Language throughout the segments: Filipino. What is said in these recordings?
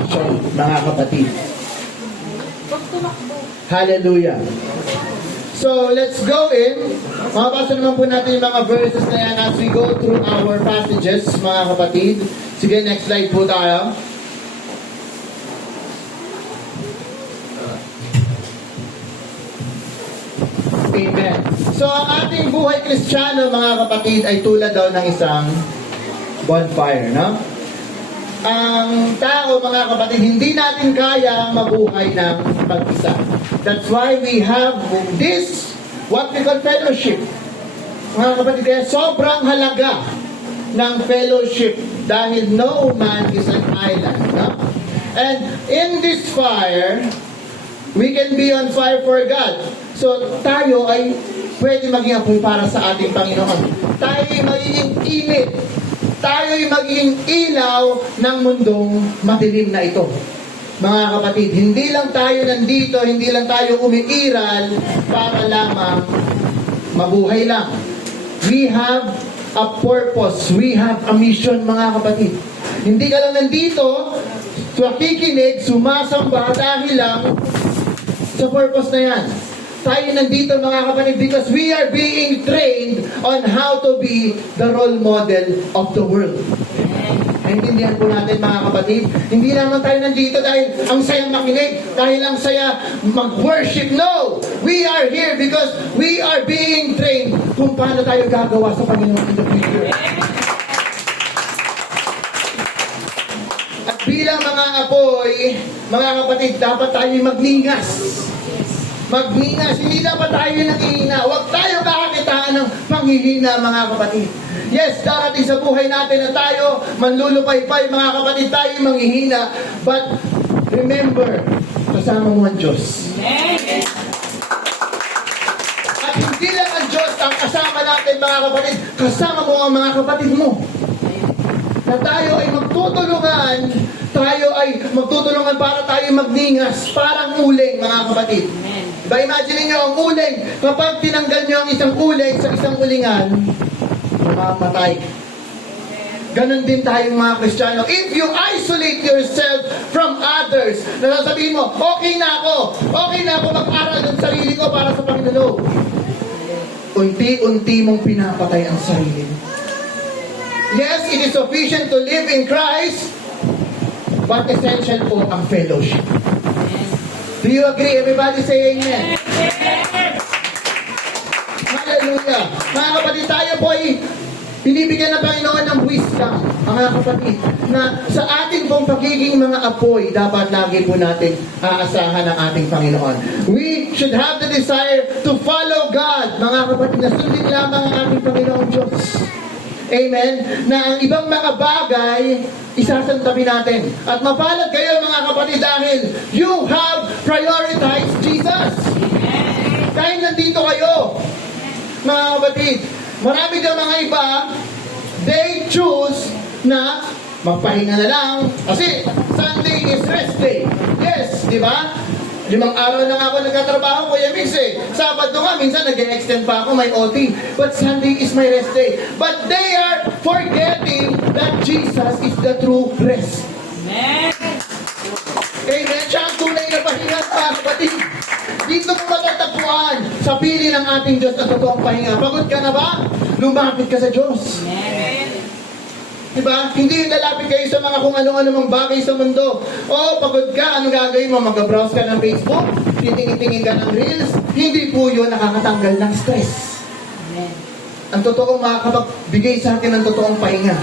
destruction, mga kapatid. Hallelujah. So, let's go in. Makabasa naman po natin yung mga verses na yan as we go through our passages, mga kapatid. Sige, next slide po tayo. Amen. So, ang ating buhay Kristiyano, mga kapatid, ay tulad daw ng isang bonfire, no? Ang tao, mga kapatid, hindi natin kaya mabuhay ng mag-isa. That's why we have this, what we call fellowship. Mga kapatid, kaya sobrang halaga ng fellowship dahil no man is an island. No? And in this fire, we can be on fire for God. So tayo ay pwede maging apoy para sa ating Panginoon. Tayo ay magiging init. Tayo ay magiging ilaw ng mundong madilim na ito. Mga kapatid, hindi lang tayo nandito, hindi lang tayo umiiral para lamang mabuhay lang. We have a purpose. We have a mission, mga kapatid. Hindi ka lang nandito, nakikinig, sumasamba dahil lang sa purpose na yan. Tayo nandito, mga kapatid, because we are being trained on how to be the role model of the world. Naintindihan po natin, mga kapatid, hindi naman tayo nandito dahil ang saya makinig, dahil ang saya mag-worship. No! We are here because we are being trained kung paano tayo gagawa sa Panginoon in the future. At bilang mga apoy, mga kapatid, dapat tayo magningas. Magningas, hindi dapat tayo nangihina. Huwag tayo kakakitaan ng panghihina, mga kapatid. Yes, darating sa buhay natin na tayo manlulupay-pay, mga kapatid, tayo manghihina. But remember, kasama mo ang Diyos. At hindi lang ang Diyos ang kasama natin, mga kapatid. Kasama mo ang mga kapatid mo. Na tayo ay magtutulungan para tayo magningas, parang uling, mga kapatid. Diba, imagine niyo ang uling, kapag tinanggal niyo ang isang uling sa isang ulingan, mamamatay. Ganon din tayong mga Kristiyano. If you isolate yourself from others, nasasabihin mo, okay na ako mag-aral ng sarili ko para sa Panginoon. Unti-unti mong pinapatay ang sarili mo. Yes, it is sufficient to live in Christ, but essential po ang fellowship. Do you agree? Everybody say amen. Hallelujah. Mga kapatid, tayo po ay binibigyan ng Panginoon ng wisdom, mga kapatid, na sa ating pong pagiging mga apoy, dapat lagi po natin aasahan ang ating Panginoon. We should have the desire to follow God, mga kapatid, na sundin lamang ang ating Panginoon Diyos. Amen? Na ang ibang mga bagay, isasantabi natin. At mapalad kayo, mga kapatid, dahil you have prioritized Jesus. Dahil nandito kayo, mga kapatid, marami daw mga iba, they choose na magpahinga na lang. Kasi Sunday is rest day. Yes, di ba? 5 araw na nga ako nagkatrabaho, Kuya Mix eh. Sabado nga, minsan nag-extend pa ako, may OT. But Sunday is my rest day. But they are forgetting that Jesus is the true rest. Amen. Amen. Siya ang tunay na pahinga, mga kapatid. Dito mo matatagpuan sa pili ng ating Diyos na totoong pahinga. Pagod ka na ba? Lumapit ka sa Diyos. Amen. Diba? Hindi yung lalapit kayo sa mga kung ano-ano mang bagay sa mundo. Pagod ka, ano gagawin mo? Mag-browse ka ng Facebook? Titingin-tingin ka ng Reels? Hindi po yun nakakatanggal ng stress. Amen. Ang totoong makakapagbigay sa atin ng totoong pahinga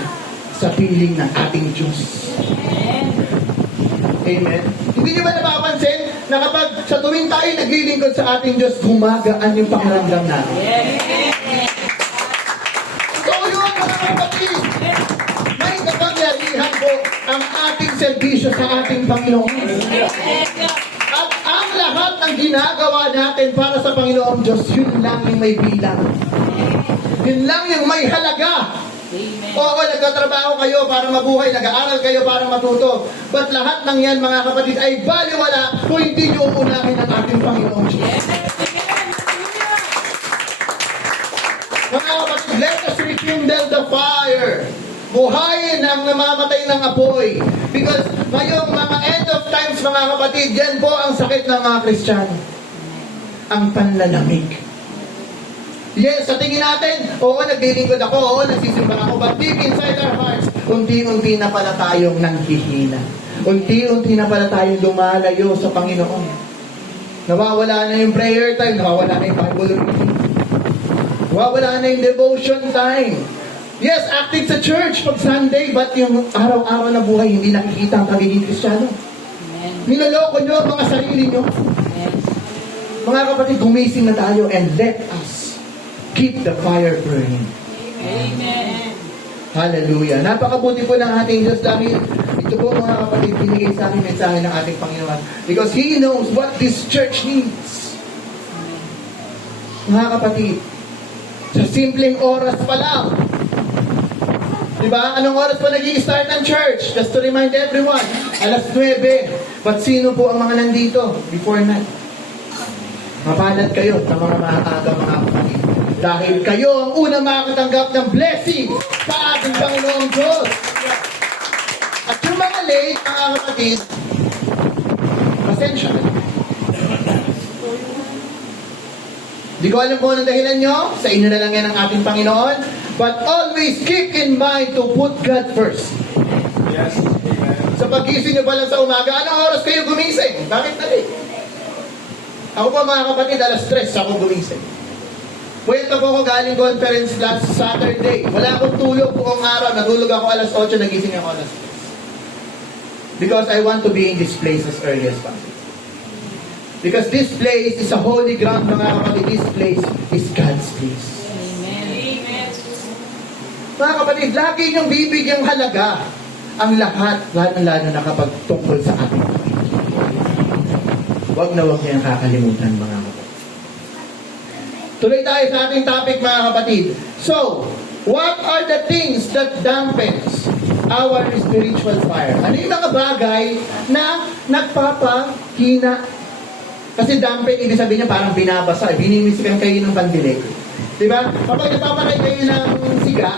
sa piling ng ating Diyos. Amen. Amen. Hindi nyo ba napapansin na kapag sa tuwing tayo naglilingkod sa ating Diyos, gumagaan yung pakiramdam natin? Amen. Totoo yun, mga kapatid. May kapangyarihan po ang ating serbisyo sa ating Panginoon. At ang lahat ng ginagawa natin para sa Panginoong Diyos, yun lang yung may bilang. Yun lang yung may halaga. Oo, nagtatrabaho kayo para mabuhay, nag-aaral kayo para matuto. But lahat ng yan, mga kapatid, ay baliwala kung hindi nyo uunahin ang ating Panginoong Diyos. Mga kapatid, let us rekindle the fire. Buhayin ang namamatay ng apoy. Because ngayong mga mga kapatid, yan po ang sakit ng mga Kristiyano. Ang panlalamig. Yes, sa tingin natin, oo, naglilingkod ako, oo, nagsisimba ako, but deep inside our hearts, unti-unti na pala tayong nanghihina. Unti-unti na pala tayong lumalayo sa Panginoon. Nawawala na yung prayer time, nawawala na yung Bible reading. Nawawala na yung devotion time. Yes, active sa church pag Sunday, but yung araw-araw na buhay, hindi nakikita ang pagiging Kristiyano. Niloloko nyo ang mga sarili nyo. Mga kapatid, gumising na tayo and let us keep the fire burning. Amen. Hallelujah. Napakabuti po ng ating Diyos dahil ito po mga kapatid, binigay sa akin mensahe ng ating Panginoon. Because He knows what this church needs. Mga kapatid, sa simpleng oras pa lang. Diba? Anong oras pa nag-i-start ng church? Just to remind everyone, 9:00. But sino po ang mga nandito before night? Mapalad kayo ng mga maaga mga kapatid. Dahil kayo ang unang makakatanggap ng blessing sa ating Panginoong Diyos. At yung mga late, mga kapatid, pasensya na. Di ko alam kung anong dahilan nyo. Sa inyo na lang yan ang ating Panginoon. But always keep in mind to put God first. Yes. Amen. Sa pagising nyo pa lang sa umaga, anong oras kayo gumising? Bakit dali? Ako pa mga kapatid, 3:00 ako gumising. Puwenta po ako galing conference last Saturday. Wala akong tulog buong araw. Natulog ako 8:00, nagising ako 3:00. Because I want to be in this place as early as possible. Because this place is a holy ground, mga kapatid. This place is God's place. Amen. Mga kapatid, lagi niyong bibigyang halaga ang lahat, lalo na kapag tungkol sa ating Panginoon. Huwag na huwag niyang kakalimutan, mga kapatid. Tuloy tayo sa ating topic, mga kapatid. So, what are the things that dampens our spiritual fire? Ano yung mga bagay na nagpapahina? Kasi dampen, ibig sabihin niya parang binabasa, binimisikan kayo ng pandilig. Diba? Kapag napapatay kayo ng siga,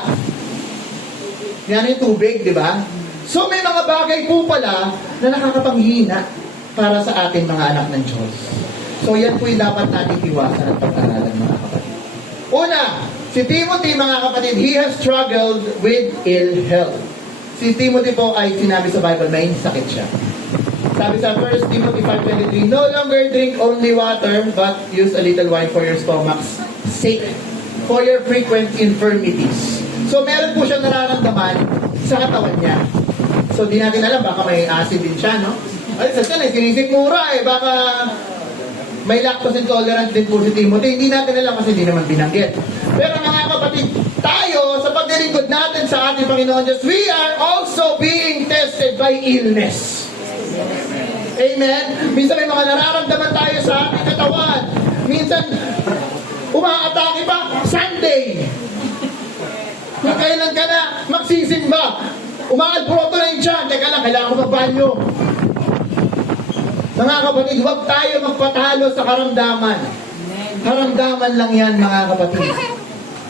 yan yung tubig, diba? So may mga bagay po pala na nakakapanghina para sa ating mga anak ng Diyos. So yan po yung dapat natin iwasan at pag-aralan, mga kapatid. Una, si Timothy, mga kapatid, he has struggled with ill health. Si Timothy po ay sinabi sa Bible, may sakit siya. Sabi sa 1 Timothy 5:23, no longer drink only water, but use a little wine for your stomach's sake, for your frequent infirmities. So meron po siyang nararamdaman sa katawan niya. So di natin alam, baka may acid din siya, no? Ay, sa tiyan, sinisikmura eh, baka may lactose intolerant din po si Timothy. Hindi natin alam kasi hindi naman binanggit. Pero mga kapatid, tayo, sa paglilingkod natin sa ating Panginoon Diyos, we are also being tested by illness. Amen? Minsan may mga nararamdaman tayo sa ating katawan. Minsan, umaatake pa, Sunday. Kung kailan ka na magsisimba, umaalboroto na yung tiyan. Teka lang, kailangan ko magbanyo. Mga kapatid, huwag tayo magpatalo sa karamdaman. Karamdaman lang yan, mga kapatid.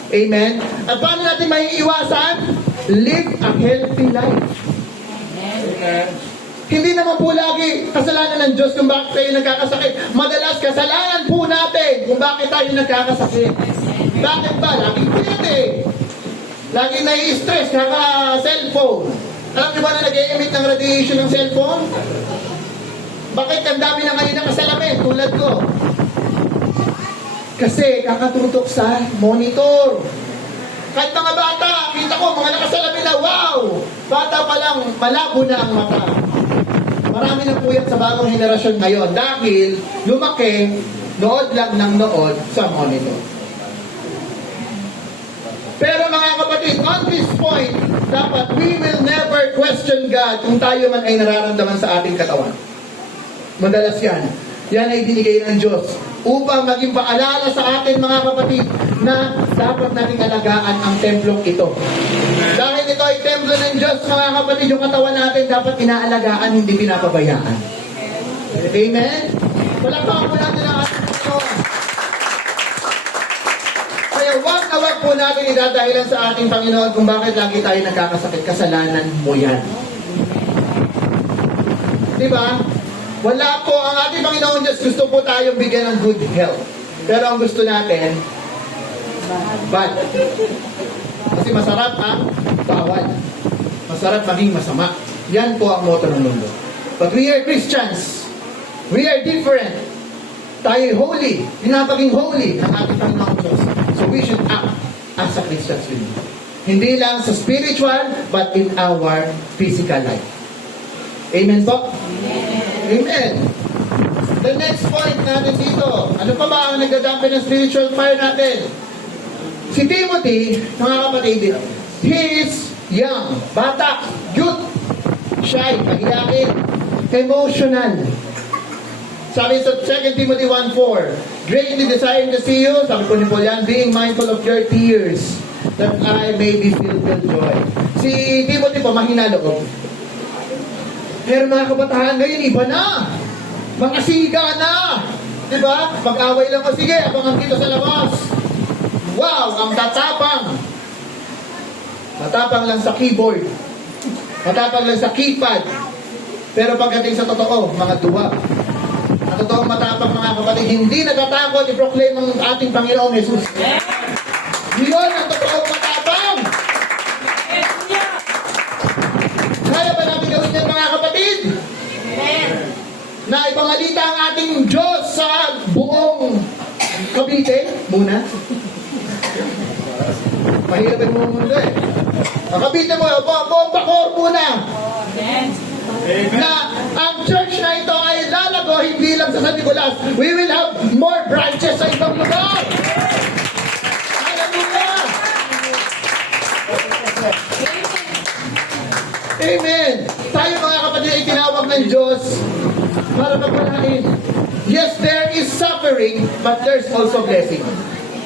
Amen? At paano natin maiiwasan? Live a healthy life. Amen. Hindi naman po lagi kasalanan ng Diyos kung bakit tayo nagkakasakit. Madalas kasalanan po natin kung bakit tayo nagkakasakit. Bakit ba? Laging pwede. Laging nai-stress, kaka-cellphone. Alam niyo ba na nag-e-emit ng radiation ng cellphone? Bakit ang dami na ngayon ng kasalamin tulad ko? Kasi kakatutok sa monitor. Kahit mga bata, kita ko, mga nakasalamin na, wow! Bata pa lang, malabo na ang mata. Marami na po yan sa bagong henerasyon ngayon dahil lumaki, nood lang ng nood sa monitor. Pero mga kapatid, on this point, dapat we will never question God kung tayo man ay nararamdaman sa ating katawan. Madalas yan. Yan ay binigay ng Diyos upang maging paalala sa atin, mga kapatid, na dapat nating alagaan ang templong ito. Dahil ito ay templo ng Diyos, mga kapatid, yung katawan natin dapat inaalagaan, hindi pinapabayaan. Amen? Palakpakan po natin ang ating Panginoon. Kaya wag na wag po natin idadahilan sa ating Panginoon kung bakit lagi tayo nagkakasakit. Kasalanan mo yan. Diba? Wala po. Ang ating Panginoon Diyos, gusto po tayong bigyan ng good health. Pero ang gusto natin, bad. Kasi masarap ang bawal. Masarap maging masama. Yan po ang motto ng mundo. But we are Christians. We are different. Tayo holy. Pinapaging holy ng ating Panginoon Diyos. So we should act as a Christians with Him. Hindi lang sa spiritual, but in our physical life. Amen po? Amen. The next point natin dito. Ano pa ba ang nagdadampi ng spiritual fire natin? Si Timothy, mga kapatid, he is young, bata, youth, shy, pagiyakin, emotional. Sabi sa 2 Timothy 1:4, greatly desiring to see you, sabi po ni Paul yan, being mindful of your tears, that I may be filled with joy. Si Timothy po, mahina loob. Pero mga kabataan ngayon, iba na. Mga siga na. Diba? Pag-away lang ko, sige, abangan kita sa labas. Wow, ang tatapang. Matapang lang sa keyboard. Matapang lang sa keypad. Pero pagdating sa totoo, mga duwa. Ang totoong matapang mga kapatid, hindi natatakot i-proclaim ang ating Panginoong Jesus. Yun ang totoong matapang. Kaya ba natin gawin yan mga kapatid? Na ipangalita ang ating Diyos sa buong Cavite muna. Mahirapin mo mundo eh. Cavite mo, buong Bacoor muna. Na ang church na ito ay lalago hindi lang sa San Nicolas. We will have more branches sa ibang lugar. Hallelujah! Amen! Tayo mga kapatid ay tinawag ng Diyos para magpalain. Yes, there is suffering, but there's also blessing.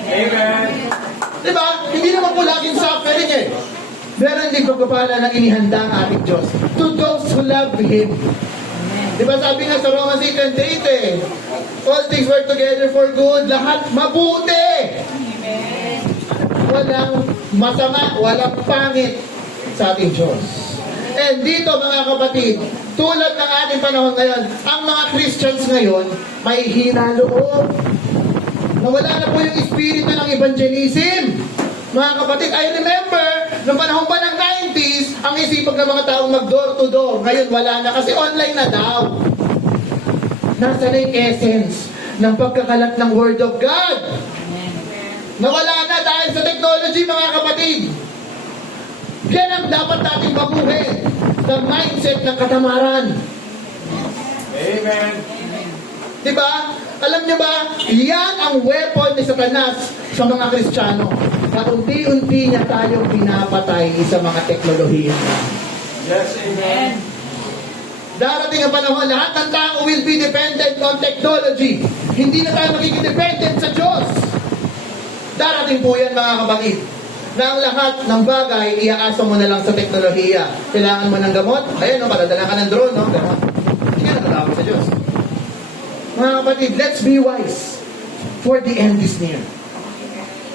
Amen. Diba? Hindi naman po laging suffering eh. Meron din pagpapala na inihanda ang ating Diyos to those who love Him. Diba sabi nga sa Romans 8:28 eh, all things work together for good, lahat mabuti. Walang masama, walang pangit sa ating Diyos. And dito mga kapatid, tulad ng ating panahon ngayon, ang mga Christians ngayon, may hina loob. Nawala na po yung espiritu ng evangelism. Mga kapatid, I remember, noong panahon pa ng 90s, ang isipag ng mga taong mag-door to door. Ngayon wala na kasi online na daw. Nasa na yung essence ng pagkakalat ng Word of God. Nawala na dahil sa technology mga kapatid. Yan ang dapat nating baguhin. The mindset ng katamaran. Amen. Diba? Alam nyo ba, yan ang weapon ni Satanas sa mga Kristiyano. At unti-unti niya tayong pinapatay sa mga teknolohiya. Yes, amen. Darating ang panahon, lahat ng tao will be dependent on technology. Hindi na tayo magiging dependent sa Diyos. Darating po yan mga kapatid. Na ang lahat ng bagay, iaasa mo na lang sa teknolohiya. Kailangan mo ng gamot? Ayan, no, padadala ka ng drone, no? Gamot. Hindi ka natatawag sa Diyos. Mga kapatid, let's be wise. For the end is near.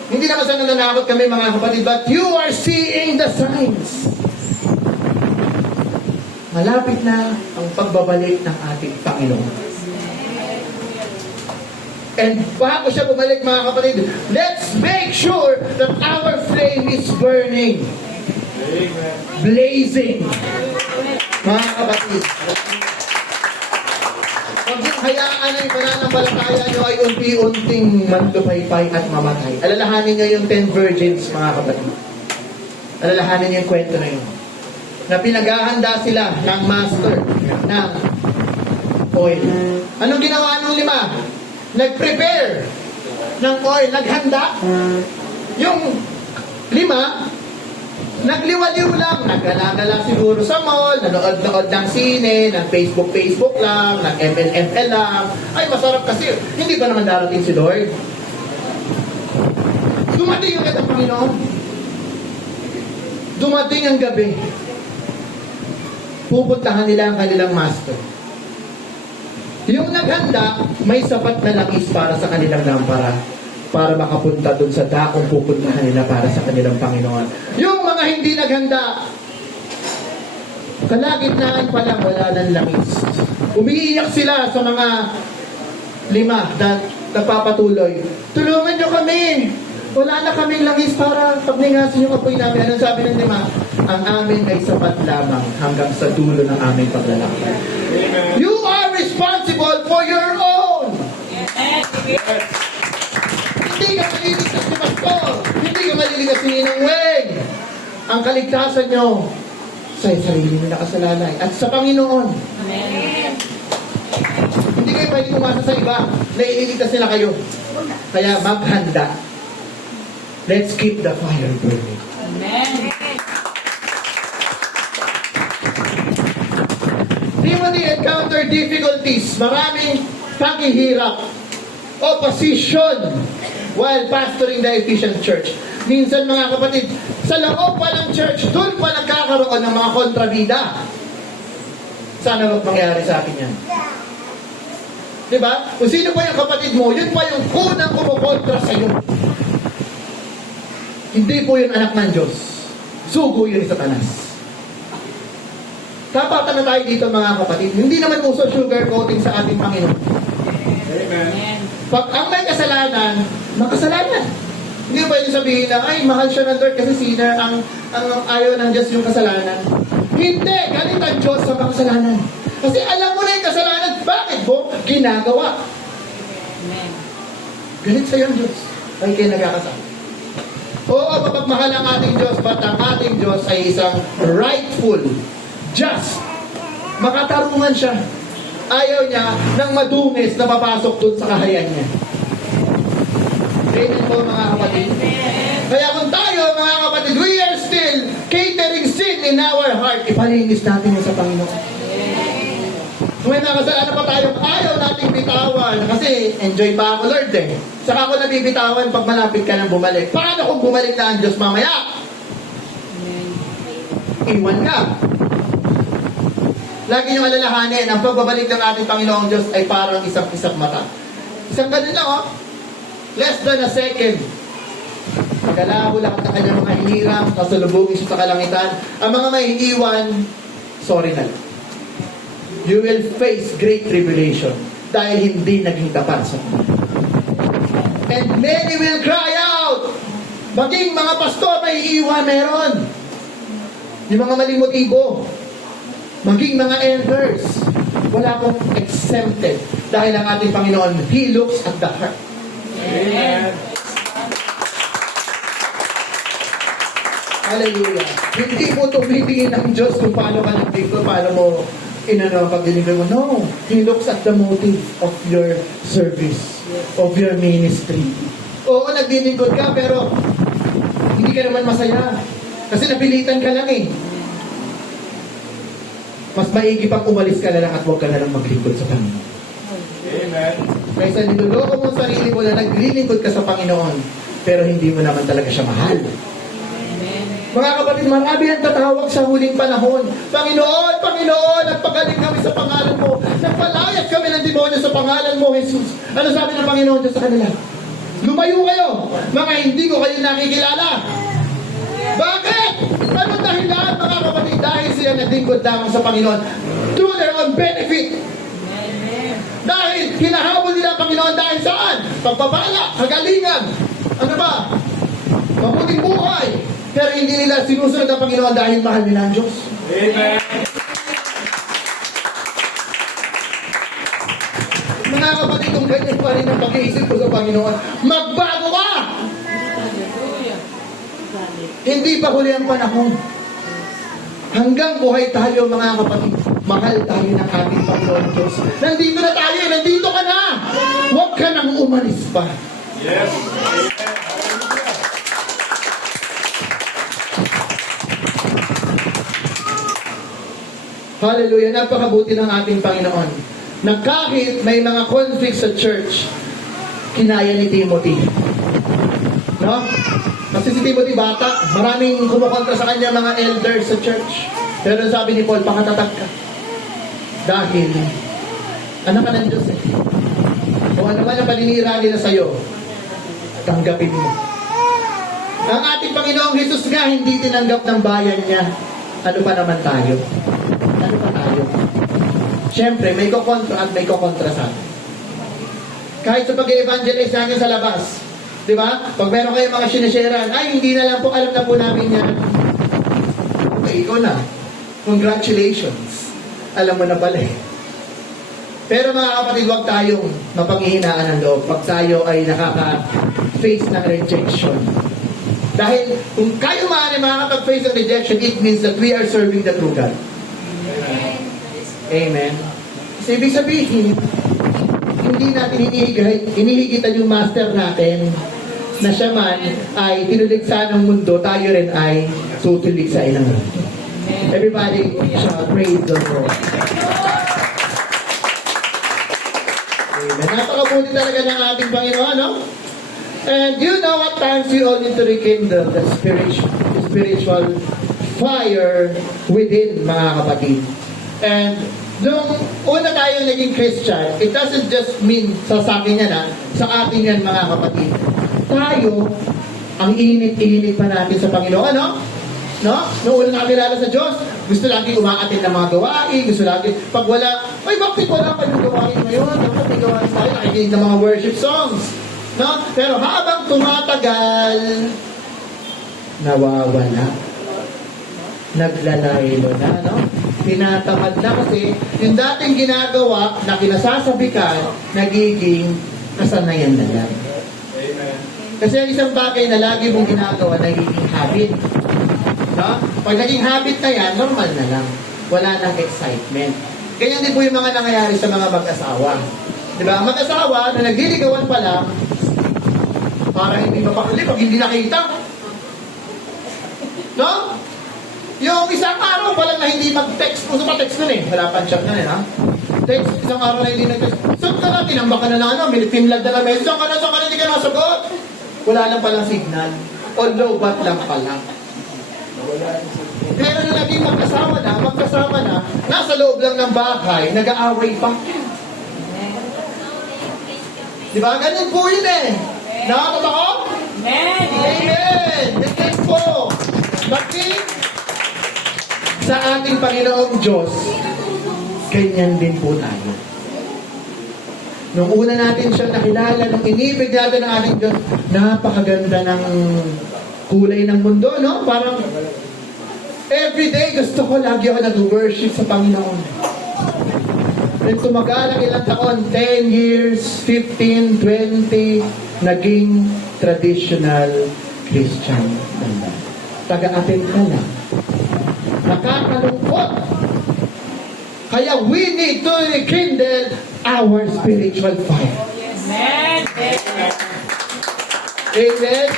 Hindi naman sa nananakot kami mga kapatid, but you are seeing the signs. Malapit na ang pagbabalik ng ating Panginoon. And bago siya bumalik mga kapatid, let's make sure that our flame is burning. Amen. Blazing. Mga kapatid. Huwag yung hayaan na yung pananampalataya nyo ay unti-unting mandupaypay at mamatay. Alalahanin nyo yung 10 virgins, mga kapatid. Alalahanin nyo yung kwento na yun. Na pinaghahanda sila ng master ng oil. Anong ginawa ng 5? Nag-prepare ng oil, naghanda. Yung 5, nagliwaliw lang, nagala-gala siguro sa mall, nanood-nood ng sine, ng Facebook lang, ng ML lang. Ay, masarap kasi. Hindi ba naman darating si Lord? Dumating yung ng Panginoon. Dumating ang gabi. Pupuntahan nila ang kanilang master. Yung naghanda, may sapat na langis para sa kanilang lampara para makapunta dun sa daong pupuntahan nila para sa kanilang Panginoon. Yung mga hindi naghanda, kalagitnaan pa lang wala ng langis. Umiiyak sila sa mga 5 na nagpapatuloy. Tulungan nyo kami! Wala na kaming langis para pagningasin yung apoy namin. Anong sabi ng 5? Ang amin ay sapat lamang hanggang sa dulo ng aming paglalakbay. Amen. You are responsible for your own! Yes. Hindi ka maliligtas ni Pastor! Hindi ka maliligtas ni Ninang Weng! Ang kaligtasan nyo sa sarili nyo na kasalanan at sa Panginoon. Amen. Hindi kayo pwede umasa sa iba na ililigtas nila kayo. Kaya maghanda. Let's keep the fire burning. Amen. Timothy encountered difficulties, maraming paghihirap, opposition while pastoring the Ephesian church. Minsan mga kapatid, sa loob pa ng church, doon pa nagkakaroon ng mga kontrabida. Sana wag mangyari sa akin yan. Diba? Kung sino pa yung kapatid mo, yun pa yung unang kumukontra sa iyo. Hindi po yun anak ng Diyos. Sugo yun ni Satanas. Tapatan na tayo dito mga kapatid. Hindi naman uso sugarcoating sa ating Panginoon. Amen. Amen. Pag ang may kasalanan, makasalanan. Hindi pwede sabihin na, ay, mahal siya ng Lord kasi sinner, ang ayaw ng Diyos yung kasalanan. Hindi! Galit ang Diyos sa makasalanan. Kasi alam mo na yung kasalanan, bakit mo ginagawa? Amen. Galit sa'yo ang Diyos. Ay kayo nagkakasama. Oo, mapagmahal ang ating Diyos, but ang ating Diyos ay isang rightful, just. Makatarungan siya. Ayaw niya ng madungis na papasok dun sa kaharian niya. Amen po mga kapatid. Kaya kung tayo mga kapatid, we are still catering sin in our heart. Ipalinis natin yun sa Panginoon. Kung may nakasalanan pa tayo, ayaw nating bitawan. Kasi enjoy pa ako Lord eh. Saka ako nabibitawan pag malapit ka nang bumalik. Paano kung bumalik na ang Diyos mamaya? Iwan ka. Lagi niyong alalahanin, ang pagbabalik ng ating Panginoong Diyos ay parang isang mata. Isang ganun lang, oh. Less than a second. Pagkalabo lahat ng kanyang mga hinirang, kasalubungin siya sa kalangitan. Ang mga may iwan, sorry na lang. You will face great tribulation dahil hindi naging tapat sa Panginoon. And many will cry out. Maging mga pastor may iwan meron. Yung mga maling motibo. Maging mga elders. Wala akong exempted dahil ang ating Panginoon, He looks at the heart. Amen. Hallelujah. Hindi mo tumitingin ng Diyos kung paano ka nagdito, paano mo pag-deliver mo. No. He looks at the motive of your service, of your ministry. Oo, naglilingkod ka, pero hindi ka naman masaya. Kasi napilitan ka lang eh. Mas maigi pang umalis ka na lang at huwag ka na lang maglingkod sa Panginoon. Amen. Kaysa niloloko mo ang sarili mo na naglilingkod ka sa Panginoon, pero hindi mo naman talaga siya mahal. Mga kapatid, marami ang tatawag sa huling panahon. Panginoon, Panginoon, nagpagaling kami sa pangalan mo. Nagpalayas kami ng demonyo sa pangalan mo, Jesus. Ano sabi ng Panginoon Diyos sa kanila? Lumayo kayo, mga hindi ko kayo nakikilala. Bakit? Ano dahilan, mga kapatid? Dahil sila naglingkod lamang sa Panginoon through their own benefit. Dahil hinahabol nila ang Panginoon dahil saan? Pagpapala, kagalingan. Ano ba? Mabuting buhay. Pero hindi nila sinusunod ang Panginoon dahil mahal nila ang Diyos. Amen. Mga kapatid, kung ganyan pa rin ang pag-iisip ko sa Panginoon, magbago ka! Hindi pa huli ang panahon. Hanggang buhay tayo, mga kapatid, mahal tayo ng ating Panginoon Diyos. Nandito na tayo, nandito ka na! Huwag ka nang umalis pa. Yes. Hallelujah, napakabuti ng ating Panginoon na kahit may mga conflicts sa church, kinaya ni Timothy. No? Kasi si Timothy bata, maraming kumukontra sa kanya mga elders sa church. Pero sabi ni Paul, pakatatag ka. Dahil, anak ka ng Diyos eh. Kung ano man ang paninira nila sa'yo, tanggapin mo. Ang ating Panginoong Jesus nga, hindi tinanggap ng bayan niya. Ano pa naman tayo? Ano pa tayo? Siyempre, may kokontra at may kokontra sa atin. Kahit sa pag-evangelize natin sa labas, di ba? Pag meron kayong mga sinisharean, ay, hindi na lang po, alam na po namin yan. Okay, ikaw na. Congratulations. Alam mo na pala eh. Pero mga kapatid, huwag tayong mapanghihinaan ng loob pag tayo ay nakaka-face ng rejection. Dahil kung kayo man ay makakapag-face ng rejection, it means that we are serving the true God. Amen. So, ibig sabihin, hindi natin hinihigitan yung master natin na siya man ay tinuligsa ng mundo, tayo rin ay sutuligsa ng mundo. Everybody shall praise the Lord. Amen. Napakabuti talaga ng ating Panginoon, no? And you know at times we all need to rekindle the spiritual fire within, mga kapatid. And nung una tayong naging Christian, it doesn't just mean sa akin yan, sa atin yan, mga kapatid. Tayo, ang init-init pa natin sa Panginoon, no? No? Nung una nakilala sa Diyos, gusto lagi umaatin ng mga gawain, gusto lagi, pag wala, ay bakit wala pa yung gawain ngayon? Dapat may gawain tayo, nakikinig ng mga worship songs. No? Pero habang tumatagal, nawawala. Naglalaylo na, no? Tinatamad na kasi yung dating ginagawa na kinasasabikan, nagiging kasanayan na lang. Amen. Kasi ang isang bagay na lagi mong ginagawa, nagiging habit. No? Pag naging habit na yan, normal na lang. Wala nang excitement. Ganyan din po yung mga nangyayari sa mga mag-asawa. Diba? Ang mag-asawa na nagliligawan pa lang, para hindi mapakuli pag hindi nakita. No? Yung isang araw pa lang na hindi mag-text. Gusto pa text nun eh. Wala pa chat nun eh, ha? Text, isang araw na hindi nag-text. Saan ka na? Tinambak ka na lang, ano? Pinlad na lang. Saan ka na? Hindi ka nasagot? Wala lang palang signal. Although, ba't lang pala? Pero na naging magkasama na, nasa loob lang ng bahay, nag-aaway pa. Diba? Ganun po yun eh. Nakakata ko? Amen. Amen! Next po. Bakit? Sa ating Panginoong Diyos, ganyan din po tayo. Nung una natin siya nakilala, nung inibig natin ang ating Diyos, napakaganda ng kulay ng mundo, no? Parang everyday gusto ko lagi ako nag-worship sa Panginoon. Then tumagalang ilang taon, 10 years, 15, 20, naging traditional Christian. Taga-attend ka na. Nakakalungkot. Kaya we need to rekindle our spiritual fire. Amen. Amen?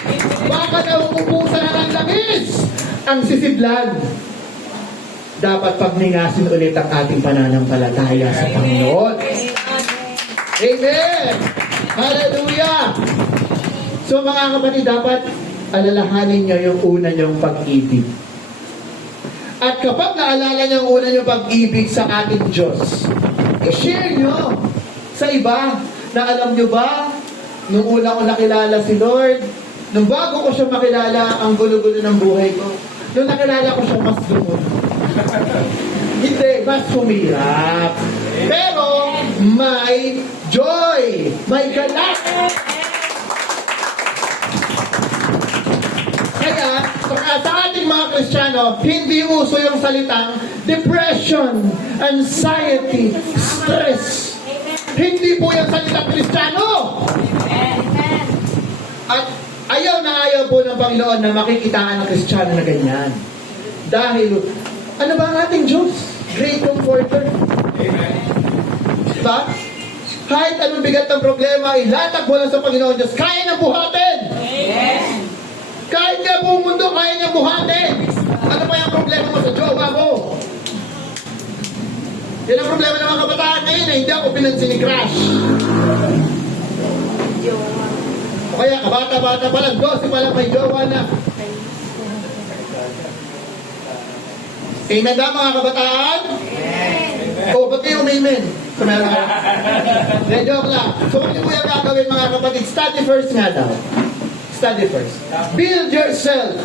Baka nauubusan na ng langis ang sisidlan. Dapat pagningasin ulit ang ating pananampalataya sa Panginoon. Amen! Hallelujah! So mga kapatid, dapat alalahanin nyo yung una nyong pag-ibig. At kapag naalala nyo yung una nyong pag-ibig sa ating Diyos, i-share nyo sa iba na alam nyo ba, nung una ko nakilala si Lord, nung bago ko siya makilala, ang gulo-gulo ng buhay ko. Nung nakilala ko siya, mas gulo. Hindi, mas humirap. Pero, may joy. May galak. Kaya, sa ating mga Kristiyano, hindi uso yung salitang depression, anxiety, stress. Hindi po yung salitang Kristiyano. At ayaw na ayaw po ng Panginoon na makikitaan ng Kristiyano na ganyan. Dahil, ano ba ang ating Diyos? Great comforter. Amen. Diba? Kahit anong bigat ng problema, ilatag mo lang sa Panginoon Diyos, kaya niyang buhatin. Amen. Kahit nga buong mundo, kaya niyang buhatin. Ano pa yung problema mo sa jowa mo? Yan ang problema ng mga kabataan ngayon eh. Hindi ako pinansin ni Crash. O kaya, kabata-bata pa lang, 12 pa lang may jowa na. Amen na mga kabataan? Amen. O, ba't kayo amen? So, meron ka. Then, joke lang. So, ano po yung gagawin mga kapatid? Study first nga daw. Study first. Build yourself.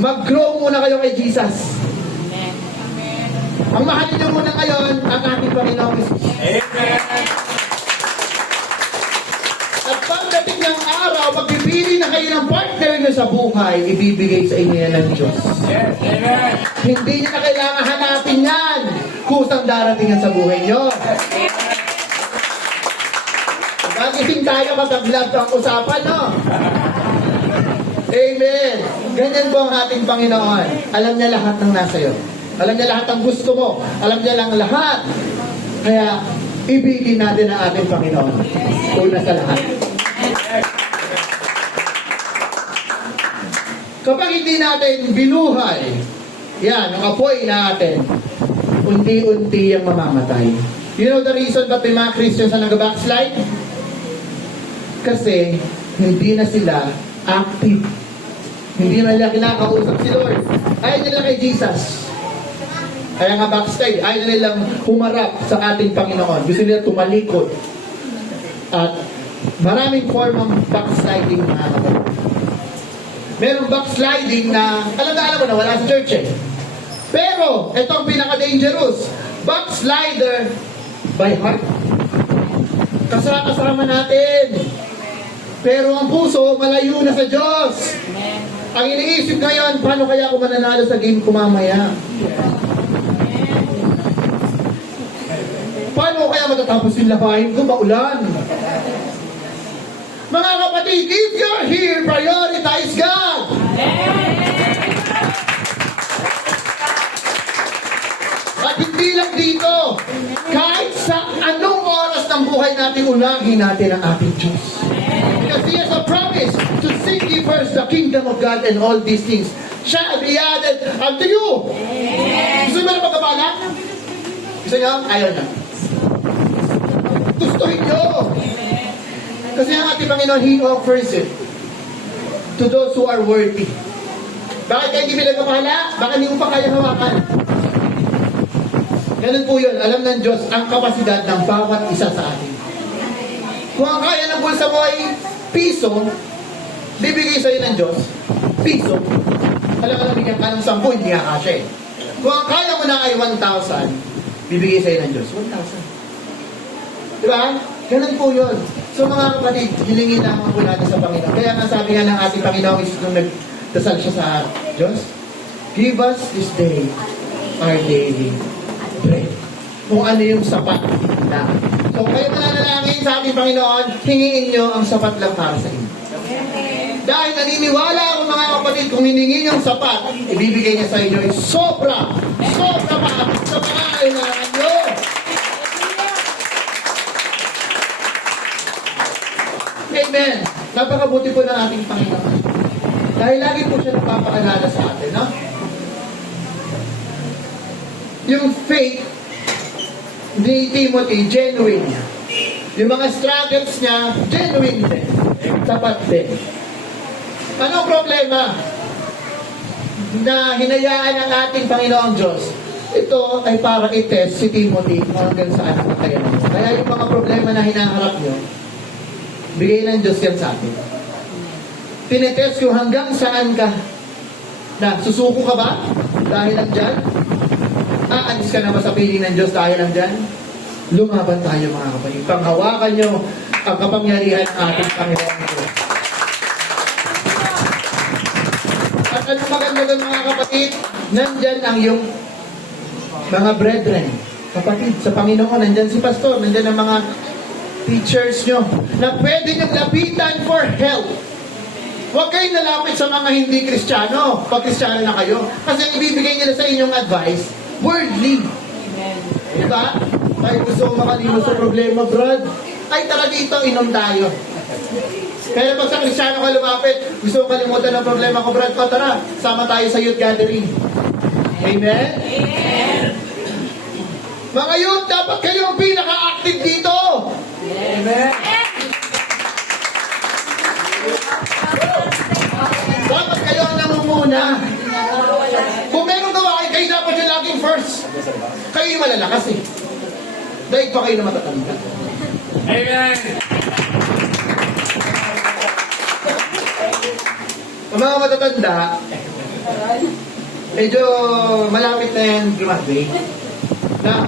Mag-grow muna kayo kay Jesus. Ang mahalin niyo muna ngayon, ang ating Panginoong Jesus. Amen. At pagdating ng araw, pagpipili na kayo ng partner niyo sa buhay, ibibigay sa inyo yan ng Diyos. Yes. Amen. Hindi niyo na kailangan hanapin yan. Kusang darating yan sa buhay niyo. Nagising tayo kapag love ang usapan, no? Amen. Ganyan po ang ating Panginoon. Alam niya lahat ng nasa iyo. Alam niya lahat ng gusto mo. Alam niya lang lahat. Kaya, ibigin natin ang ating Panginoon. Una sa lahat. Kapag hindi natin binuhay, yan, ang apoy natin, unti-unti ang mamamatay. You know the reason ba't may mga Christians na nag-backslide? Kasi, hindi na sila active. Hindi na nila kinakausap si Lord. Ayaw nila kay Jesus. Kaya nga backslide, ayaw na nilang humarap sa ating Panginoon. Gusto nila tumalikod. At maraming form ng backsliding na merong backsliding na, alam mo na, wala sa church eh. Pero, ito ang pinaka-dangerous. Backslider by heart. Kasama natin. Pero ang puso, malayo na sa Diyos. Ang iniisip ngayon, paano kaya ako mananalo sa game ko mamaya? Paano kaya matatapos yung labahin ko? Maulan. Mga kapatid, if you're here, prioritize God. At hindi lang dito, kahit sa anong oras ng buhay natin, unagin natin ang ating Diyos. Because He has a promise to seek ye first the kingdom of God and all these things shall be added unto you. Gusto nyo na magkabala? Gusto nyo? Ayaw na. Gustuhin nyo. Kasi ang ating Panginoon, He offers it to those who are worthy. Bakit kayo hindi pinagpapahala? Bakit hindi mo pa kaya hawakan? Ganun po yun. Alam ng Diyos ang kapasidad ng bawat isa sa atin. Kung ang kaya ng bulsa mo ay piso, bibigay sa'yo ng Diyos, piso. Alam bigyan ka ng 10, hindi nga kasya eh. Kung ang kaya mo na ay 1,000, bibigay sa'yo ng Diyos, 1,000. Diba? Ganun po yun. So mga kapatid, hilingin naman po natin sa Panginoon. Kaya nga sabi nga ng ating Panginoon is nung nagdasal siya sa Diyos, give us this day our daily bread. Kung ano yung sapat na. So kayo mananalangin sa ating Panginoon, hingiin nyo ang sapat lang para sa inyo. Dahil naniniwala ako mga kapatid, kung hiningi nyo ang sapat, ibibigay niya sa inyo ay sobra pa sa mga kailangan nyo. Amen. Napakabuti po ng ating Panginoon. Dahil lagi po siya napapaalala sa atin, no? Yung faith ni Timothy, genuine niya. Yung mga struggles niya, genuine din. Tapat din. Anong problema? Na hinayaan ng ating Panginoong Diyos. Ito ay para i-test si Timothy kung hanggang saan ang kakayanan niya. Kaya yung mga problema na hinaharap niyo, bigay ng Diyos yan sa atin. Tinetest kung hanggang saan ka na susuko ka ba dahil lang dyan? Aalis ka na ba sa piling ng Diyos dahil lang dyan? Lumaban tayo mga kapatid. Panghawakan nyo ang kapangyarihan ng ating Panginoon Diyos. At anong maganda doon mga kapatid? Nandyan ang yung mga brethren. Kapatid, sa Panginoon, nandyan si Pastor, nandyan ang mga teachers nyo na pwede nyo lapitan for help. Huwag kayong nalapit sa mga hindi Kristiyano pag Kristiyano na kayo. Kasi ang ibibigay nila sa inyong advice, worldly. Diba? Ay, gusto mo makalimos sa problema, Brad? Ay, tara dito, inom tayo. Kaya pag sa Kristiyano ka lumapit, gusto mo kalimutan ng problema ko, Brad, tara, sama tayo sa youth gathering. Amen? Amen. Mga youth, dapat kayo ang pinaka-active dito. Amen. Dapat kayo ang nangunguna. Kung meron gawain, kayo dapat yung laging first. Kayo yung malalakas eh. Dahil pa kayo na matatanda. Amen. Ang mga matatanda, medyo malapit na yan graduate. na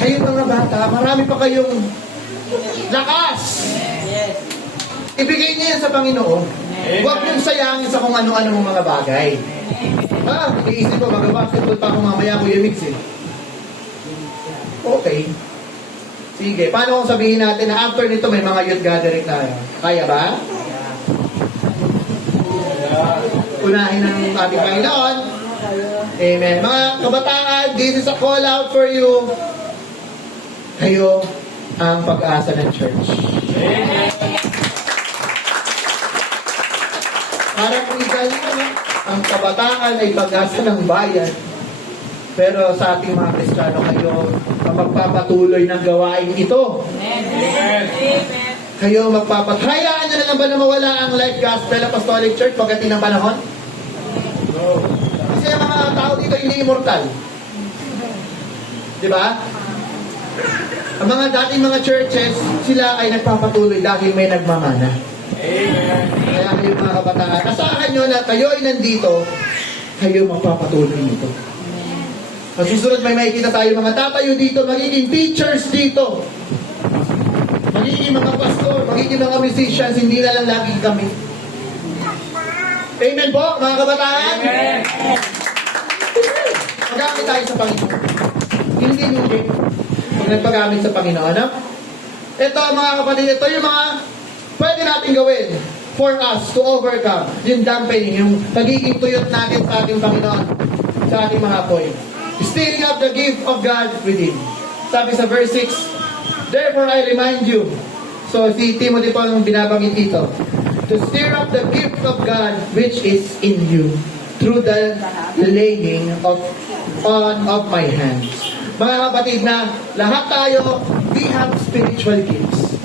kayo mga bata, marami pa kayong lakas. Yes. Ibigay niyo yan sa Panginoon. Huwag niyong sayangin sa kung ano-ano mga bagay. Iisip ko, mag-basketball pa ako mamaya, Kuya Mix eh. Okay. Sige, paano kung sabihin natin na after nito may mga youth gathering tayo? Kaya ba? Unahin ng ating Panginoon. Amen. Mga kabataan, this is a call out for you. Kayo ang pag-asa ng church. Parang legal na, ang kabataan ay pag-asa ng bayan. Pero sa ating mga Kristiyano, kayo ang magpapatuloy ng gawain ito. Amen. Kayo magpapatayaan nyo na lang ba na mawala ang Life Gospel Apostolic Church pagdating ng panahon? No. Kasi ang mga tao dito hindi immortal. Di ba? Ang mga dating mga churches, sila ay nagpapatuloy dahil may nagmamana. Amen. Kaya kayo mga kabataan, asahan nyo na kayo ay nandito, kayo magpapatuloy nito. Sa susunod may makikita tayo mga tatayo dito, magiging teachers dito. Magiging mga pastor, magiging mga musicians, hindi na lang lagi kami. Amen po, mga kabataan? Amen. Magamit tayo sa Panginoon. Hindi nuli. Pag nagpagamit sa Panginoon, ano? Ito, mga kapatid, ito yung mga pwede natin gawin for us to overcome yung dampening, yung pagiging tuyot natin sa ating Panginoon, sa ating mga apoy. Stirring up the gift of God within. Sabi sa verse 6, therefore I remind you. So si Timothy po ang binabanggit dito. To stir up the gift of God which is in you through the laying on of my hands. Mga kapatid na lahat tayo, we have spiritual gifts.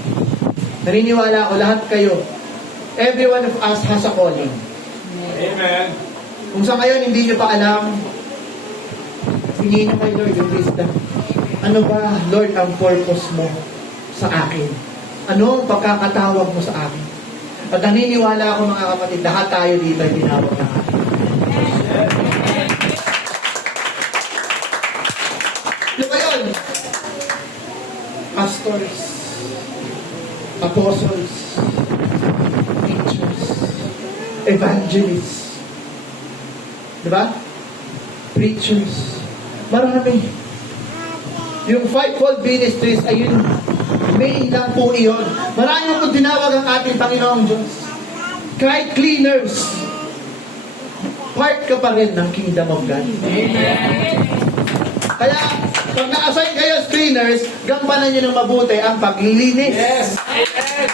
Naniniwala ako lahat kayo. Every one of us has a calling. Amen. Kung sa ngayon hindi nyo pa alam, hingin na kay Lord yung wisdom. Ano ba, Lord, ang purpose mo sa akin? Ano ang pagkakatawag mo sa akin? At naniniwala ako mga kapatid, lahat tayo dito ay tinawag ng akin. Di ba yun? Pastors, apostles, teachers, evangelists, di ba? Preachers, marami. Yung fivefold ministries, ayun, main lang po iyon. Marami mo kung tinawag ang ating Panginoong Diyos. Kahit cleaners, part ka pa rin ng kingdom of God. Kaya, pag na-assign kayo as cleaners, gampanan nyo ng mabuti ang paglilinis. Yes. Amen.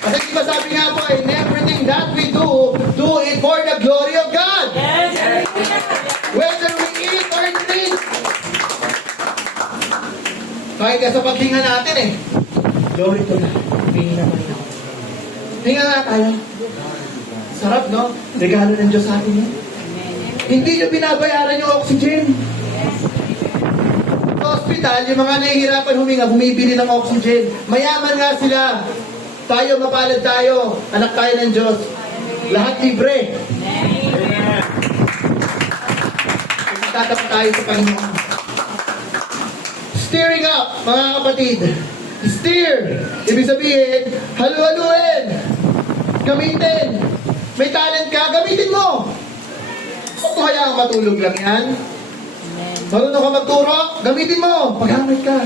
Kasi diba sabi nga po, in everything that we do it for the glory of God. Whether we eat or drink. Kahit sa paghinga natin glory to God. Hingi naman ako. Hinga nga tayo. Sarap, no? Regalo ng Diyos sa atin yan. Hindi nyo binabayaran yung oxygen. Sa hospital, yung mga nahihirapan huminga, bumibili ng oxygen. Mayaman nga sila. Tayo, mapalad tayo. Anak tayo ng Diyos. Lahat libre. Tatapat tayo sa Panginoon. Stirring up, mga kapatid. Steer. Ibig sabihin, halu-haluin. Gamitin. May talent ka, gamitin mo. Huwag mo hayaang matulog lang yan. Marunong ka magturo, gamitin mo. Paghamit ka.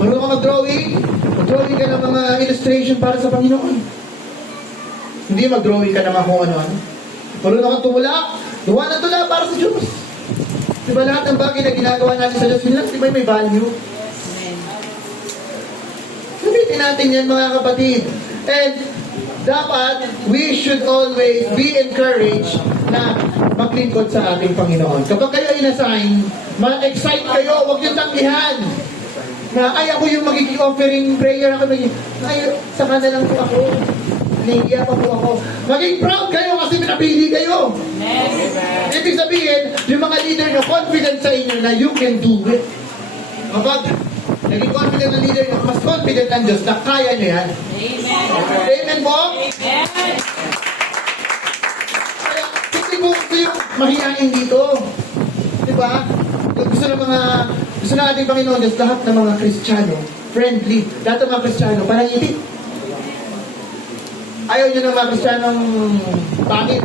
Marunong ka mag-drawing, mag-drawing ka ng mga illustration para sa Panginoon. Hindi mag-drawing ka naman kung ano-ano. Marunong ka tumula, gawa ng tula para sa Diyos. Diba lahat ng bagay na ginagawa natin sa Diyos, yun lang, diba may value? Gamitin natin yan mga kapatid. And dapat, we should always be encouraged na maglingkod sa ating Panginoon. Kapag kayo inassign, ma-excite kayo, huwag yung tanggihan. Na, ay, ako yung magiging offering prayer. Ako magiging, ay, saka na lang po ako. Nahihiya pa po ako. Maging proud kayo kasi pinapili kayo. Ibig sabihin, yung mga leader nyo, confident sa inyo na you can do it. Kapag naging confident ang leader nyo, mas confident ang Diyos na kaya nyo yan. Amen po? Kaya, hindi po gusto yung mahihain dito. ba? Gusto na ating Panginoon Diyos, lahat ng mga Kristiyano, friendly. Lahat ng mga Kristiyano, panangiti. Ayaw nyo ng mga Kristiyanong pangit.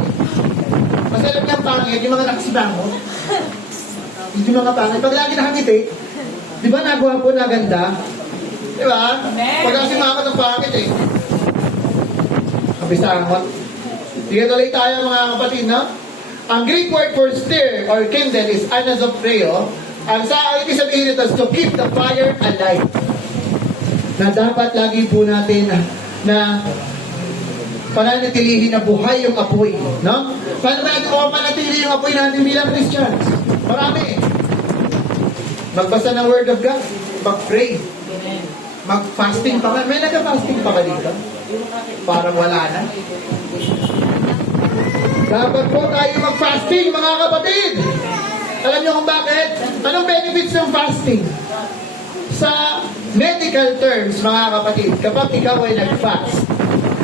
Mas alam niya ang pangit, yung mga nakasibango. Yung mga pangit. Pag lagi nakangiti, di ba nagawa po na ganda? Di ba? Pag kasi mga ng pangit eh. Kabisangot. Sige tuloy tayo mga kapatid, no? Ang Greek word for stir or kindle is anasopreo. Ang ibig sabihin nito is to keep the fire alive. Na dapat lagi po natin na pananatilihin na buhay yung apoy, no? Paano ba natin panatili yung apoy natin bilang Christians? Marami. Magbasa ng Word of God, mag-pray, mag-fasting pa nga. May nag-fasting pa ba dito? Parang wala na. Dapat po tayo mag-fasting, mga kapatid. Alam niyo kung bakit? Anong benefits ng fasting? Sa medical terms, mga kapatid, kapag ikaw ay nag-fast,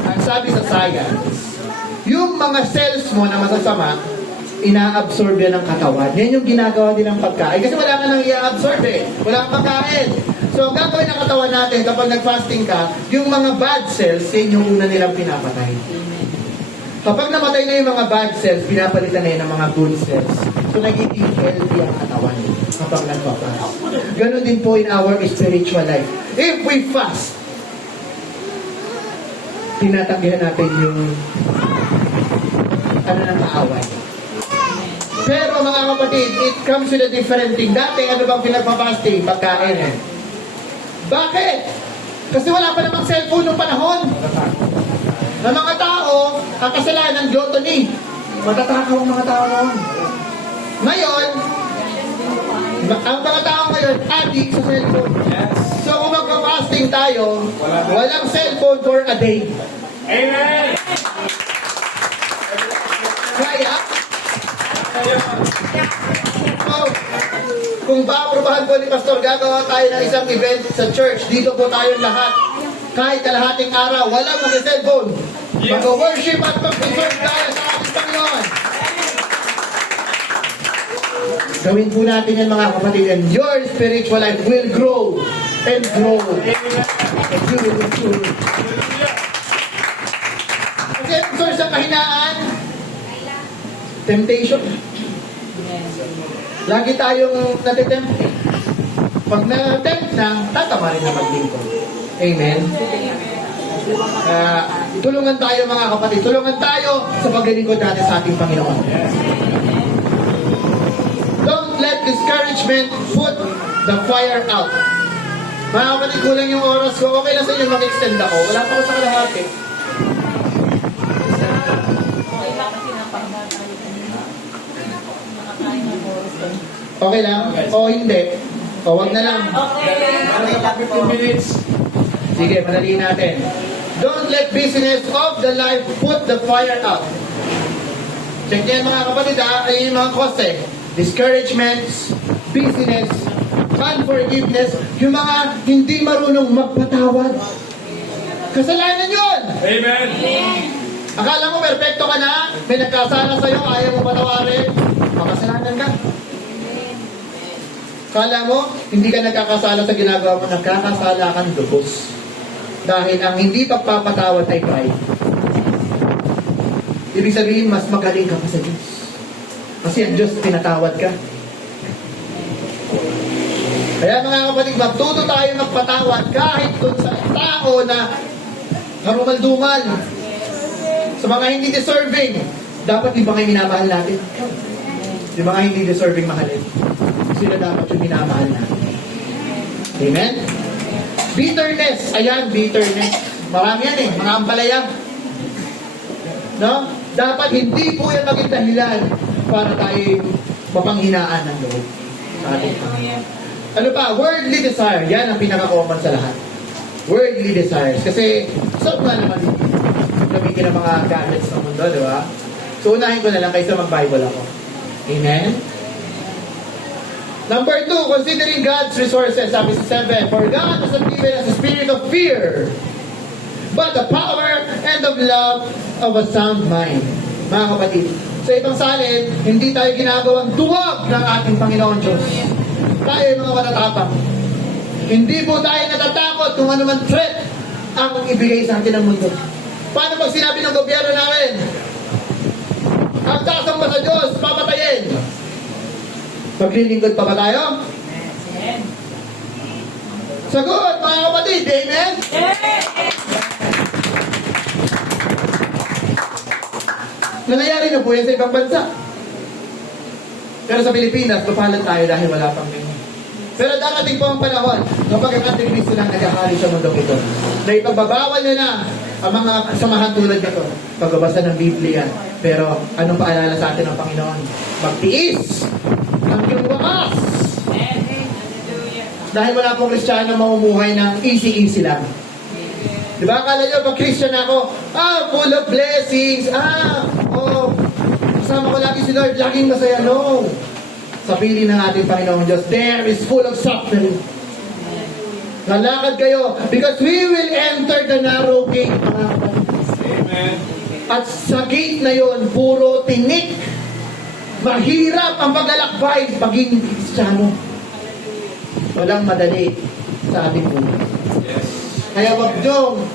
ang sabi sa science, yung mga cells mo na masasama, ina-absorb yan ng katawan. Yan yung ginagawa din ng pagkain. Kasi wala ka nang i-absorb eh. Wala kang pagkain. So, ang gagawin ng katawan natin kapag nag-fasting ka, yung mga bad cells, yan yung una nilang pinapatay. Kapag namatay na yung mga bad cells, pinapalitan na yun ng mga good cells. So, nagiging healthy ang katawan kapag nagpa-fast. Ganon din po in our spiritual life. If we fast, tinatanggihan natin yung ng kaaway. Pero mga kapatid, it comes with a different thing. Dati, ano bang pinagpa-fasting? Pagkain eh. Bakit? Kasi wala pa namang cellphone nung panahon. Na mga tao, ang kasalanan, gluttony. Matatakaw ang mga tao noon. Ngayon, ang mga tao ngayon, addict sa cellphone. So kung magpa-fasting tayo, walang cellphone for a day. Amen. Kaya, so, kung paaprubahan po ni Pastor, gagawa tayo ng isang event sa church. Dito po tayo lahat. Kahit kalahating araw, walang mag-cellphone. Mag-worship at mag-preserve tayo sa ating Panginoon. Gawin po natin yan mga kapatid, and your spiritual life will grow and grow. Kasi ang source ng kahinaan, temptation. Lagi tayong natitempt. Pag na-tempt na, tatama rin na maglingkod. Amen? Tulungan tayo mga kapatid. Tulungan tayo sa paglingkod natin sa ating Panginoon. Don't let discouragement put the fire out. Mga kapatid, kulang yung oras ko. Okay lang sa inyo mag-extend ako. Wala pa ako sa kalahati. Okay lang? O hindi? O wag na lang. Okay, 15 minutes. Sige, madaliin natin. Don't let business of the life put the fire out. Check niyan mga kapatid ha. Ay yung mga cause eh. Discouragements, busyness, unforgiveness, yung mga hindi marunong magpatawad. Kasalanan yun! Amen. Akala mo perfecto ka na, may nagkasala sa'yo, ayaw mo patawarin, makasalanan ka. Akala mo, hindi ka nagkakasala sa ginagawa mo, nagkakasala kang lubos. Dahil ang hindi pagpapatawad ay pride. Ibig sabihin, mas magaling ka pa sa Diyos. Kasi ang Diyos, pinatawad ka. Kaya mga kapatid, magtuto tayo magpatawad kahit dun sa tao na karumal-dumal. Sa mga hindi deserving, dapat di ba kayo minamahal natin? Di ba hindi deserving mahalin? Sila dapat yung minamahal natin. Amen? Bitterness. Ayan, bitterness. Marami yan eh, mga ampalaya. No? Dapat hindi po yan maging dahilan para tayo mapanghinaan ng loob. Sa ating Panginoon. Ano pa? Worldly desire. Yan ang pinaka-common sa lahat. Worldly desires. Kasi, saan nga naman gamitin ang mga gadgets ng mundo, di ba? So, unahin ko na lang kaysa mag-Bible ako. Amen? Number 2, considering God's resources. Sabi sa 7, for God has not given us a spirit of fear, but the power and of love of a sound mind. Mga kapatid, sa ibang salin, hindi tayo ginagawang duwag ng ating Panginoon Diyos. Tayo ay mga matatapang. Hindi po tayo natatakot kung ano man threat ang ibigay sa atin ng mundo. Paano pag sinabi ng gobyerno namin, ang sasamba sa Diyos, papatayin? Maglilingkod pa ba tayo? Sagot, mga kapatid, amen? Nangyayari na po yan sa ibang bansa. Pero sa Pilipinas, papalan tayo dahil wala pang ganyan. Pero darating po ang panahon kapag ang ating Kristo lang nag-ahari sa mundong ito. Na ipagbabawal niya na ang mga kasamahan tulad nito. Pagbabasa ng Biblia. Pero anong paalala sa atin ng Panginoon? Magtiis ang iyong wakas. Dahil wala pong Kristiyano mamumuhay ng easy-easy lang. Di ba? Akala nyo, pag Christian ako, full of blessings. Kasama ko lagi si Lord, laging masaya. No. Sa piling ng ating Panginoong Diyos, there is full of suffering. Lalakad kayo, because we will enter the narrow gate, mga kapatid. Amen. At sa gate na yon, puro tinik. Mahirap ang paglalakbay pagiging Kristiyano. Walang madali sa ating buhay. Yes. Kaya wag niyong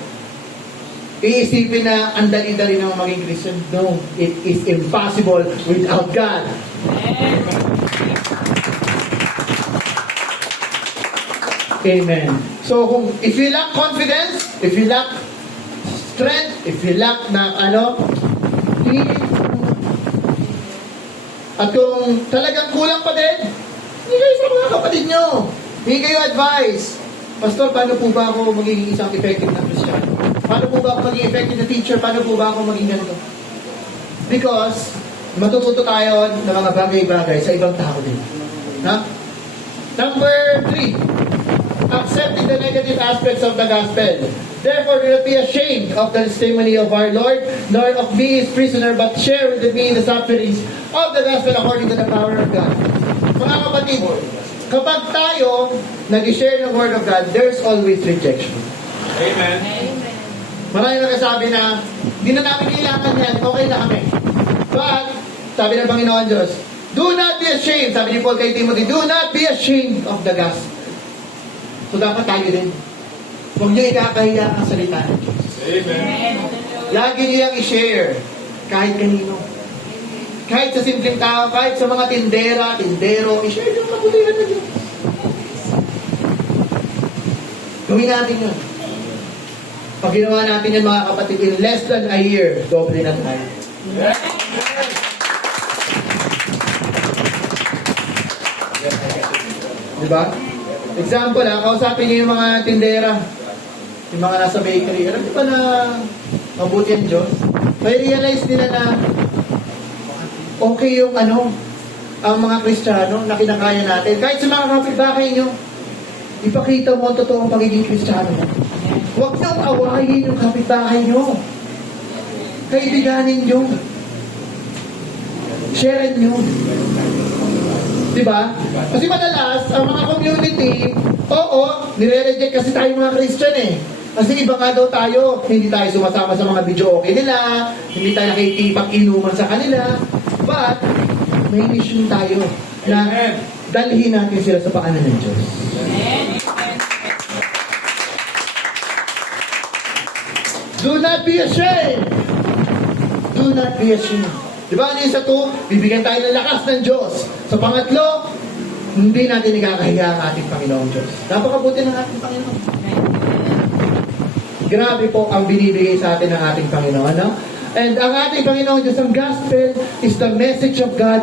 iisipin na ang dali-dali na maging Christian. No, it is impossible without God. Amen. So, if you lack confidence, if you lack strength, if you lack at kung talagang kulang pa din, hindi kayo sa mga kapatid nyo. Hindi kayo advice. Pastor, paano po ba ako magiging isang effective na Christian? Paano po ba ako magiging effective na teacher? Paano po ba ako maging ganito? Because, matututo tayo ng mga bagay-bagay sa ibang tao din. Ha? Number 3, accepting the negative aspects of the gospel. Therefore, do not be ashamed of the testimony of our Lord, nor of me his prisoner, but share with me the sufferings of the gospel according to the power of God. Mga kapatid, kapag tayo nag-share ng Word of God, there's always rejection. Amen. Marami nagsasabi na, hindi na namin kailangan yan, okay na kami. But, sabi ng Panginoon Diyos, do not be ashamed, sabi ni Paul kay Timothy, do not be ashamed of the gospel. So, dapat tayo din. Huwag niyo ikakahiya ang salita ng Diyos. Amen. Lagi niyo yung i-share, kahit kanino. Kahit sa simpleng tao, kahit sa mga tindero, i-share yung kabutihan ng Diyos. Gawin natin yun. Pag ginawa natin yan, mga kapatid, in less than a year, doble na tayo. Diba? Example, kausapin niyo yung mga tindera, yung mga nasa bakery. Alam niyo ba na mabuti ang Diyos? May realize nila na okay yung ang mga Kristiyano na kinakaya natin. Kahit sa mga kapitbahay nyo, ipakita mo ang totoong pagiging Kristiyano. Huwag niyong awayin yung kapitbahay nyo. Kaibiganin nyo. Share nyo. Diba? Kasi madalas, ang mga community, nire-reject kasi tayo mga Christian eh. Kasi iba nga daw tayo, hindi tayo sumasama sa mga video okay nila, hindi tayo nakikipag-inuman sa kanila, but may mission tayo na dalhin natin sila sa paanan ng Diyos. Do not be ashamed! Do not be ashamed. Diba, ano yung sa 2? Bibigyan tayo ng lakas ng Diyos. Sa pangatlo, hindi natin ikakahiya ang ating Panginoong Diyos. Napakabuti ng ating Panginoon. Grabe po ang binibigay sa atin ng ating Panginoon. No? And ang ating Panginoon Diyos, ang gospel is the message of God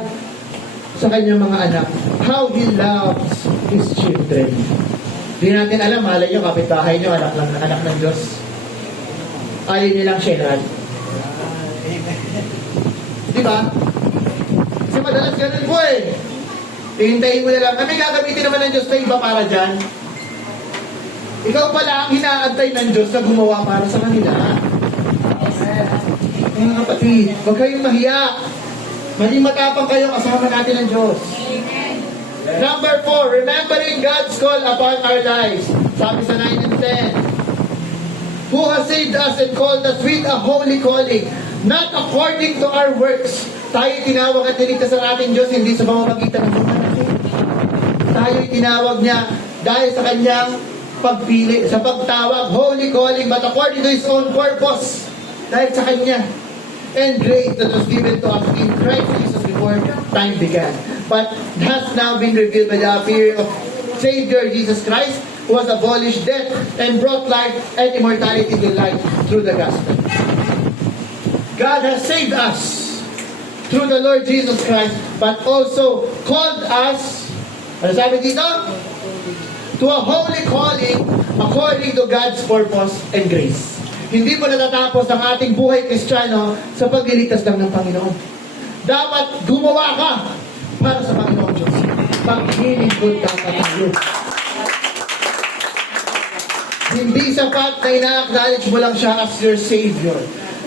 sa kanyang mga anak. How He loves His children. Hindi natin alam, malay nyo, kapitbahay nyo, anak ng Diyos. Ayaw nilang sharean. Diba? Kasi madalas ganun po eh. Hihintayin mo na lang. Kami gagamitin naman ng Diyos na iba para dyan. Ikaw pala ang hinaantay ng Diyos na gumawa para sa kanila. Mga kapatid, huwag kayong mahiya. Maging matapang kayo kasama natin ng Diyos. Number 4, remembering God's call upon our lives. Sabi sa 9 and 10. Who has saved us and called us with a holy calling, not according to our works, Tayo tinawag at niligtas ng ating Diyos hindi sa pamamagitan ng buhay natin. Tayo tinawag niya dahil sa kanyang pagpili, sa pagtawag, holy calling, but according to His own purpose. Dahil sa kanya. And grace that was given to us in Christ Jesus before time began. But has now been revealed by the appearing of Savior Jesus Christ, who has abolished death and brought life and immortality to light through the gospel. God has saved us through the Lord Jesus Christ, but also called us, ano sabi dito? To a holy calling according to God's purpose and grace. Hindi po natatapos ang ating buhay Kristiyano sa pagliligtas lang ng Panginoon. Dapat gumawa ka para sa Panginoon Diyos. Paglilingkod ka tayo. Hindi sapat na ina-acknowledge mo lang siya as your Savior.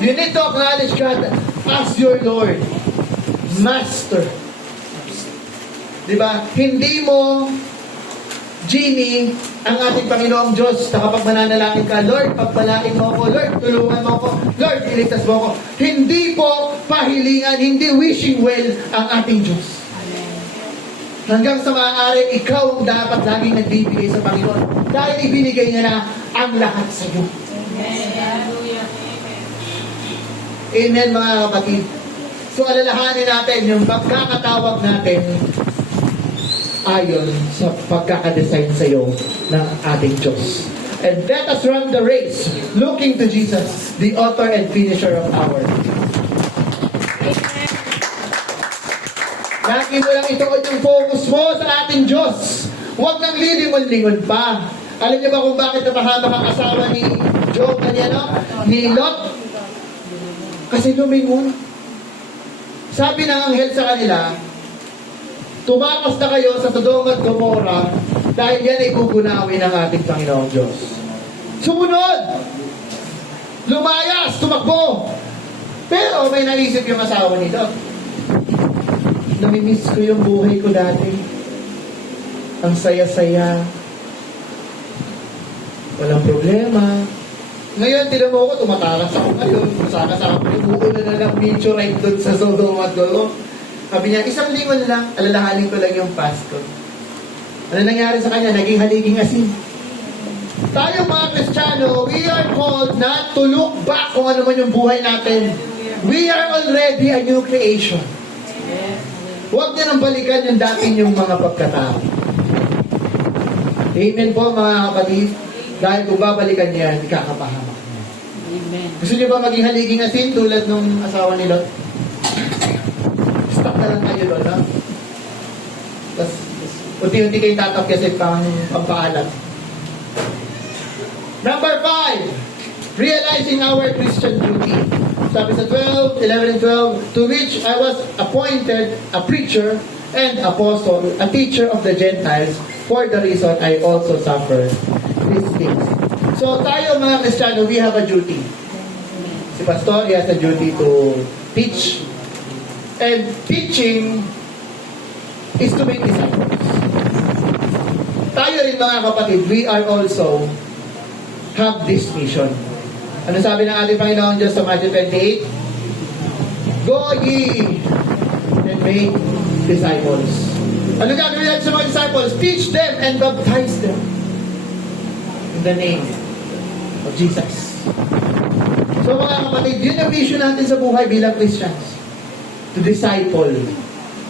You need to acknowledge God as your Lord, Master. Diba? Hindi mo Genie, ang ating Panginoong Diyos, na kapag mananalangin ka, Lord, pagpalain mo ako, Lord, tulungan mo ako, Lord, iligtas mo ako. Hindi po pahilingan, hindi wishing well ang ating Diyos. Hanggang sa maaari, ikaw ang dapat laging nagbibigay sa Panginoon dahil ibinigay niya na ang lahat sa iyo. Amen, mga kapatid. So, alalahanin natin yung pagkakatawag natin ayon sa pagkakadesign sa iyo ng ating Diyos. And let us run the race, looking to Jesus, the author and finisher of our faith. Lagi mo lang ituon yung focus mo sa ating Diyos. Huwag kang lilingon-lingon pa. Alam niyo ba kung bakit napahamak ang asawa ni Job, ni Lot? Kasi lumingon. Sabi ng anghel sa kanila, tumakas na kayo sa Sodom at Gomorrah dahil yan ay gugunawin ng ating Panginoong Diyos. Sumunod! Lumayas! Tumakbo! Pero may naisip yung asawa ni Lot. Namimiss ko yung buhay ko dati. Ang saya-saya. Walang problema. Ngayon, tinan mo ako, tumatakas ako ngayon. Sana sa akin, umuuna na lang meteorite doon sa Sodom at Gomorrah. Sabi niya, isang lingon lang, alalahanin ko lang yung past ko. Ano nangyari sa kanya? Naging haliging asin. Tayo mga Kristiyano, we are called not to look back kung ano man yung buhay natin. We are already a new creation. Huwag niya nang balikan yung dating yung mga pagkatao. Amen po mga kapatid. Dahil kung babalikan niya, ikakapahamak niya. Amen. Gusto niyo ba maging haliging asin tulad nung asawa ni Lot? Stuck na lang kayo doon, ha? Tapos, unti-unti kayo tatap kasi pampaalat. Number 5, realizing our Christian duty. Sabi sa 11 and 12, to which I was appointed a preacher and apostle, a teacher of the Gentiles, for the reason I also suffer these things. So tayo mga Kristiyano, we have a duty. Si Pastor, he has a duty to teach. And teaching is to make disciples. Tayo rin mga kapatid, we are also have this mission. Ano sabi ng ating Panginoon Diyos sa Matthew 28? Go ye and make disciples. Ano gagawin natin sa mga disciples? Teach them and baptize them in the name of Jesus. So mga kapatid, yun ang mission natin sa buhay bilang Christians. To disciple.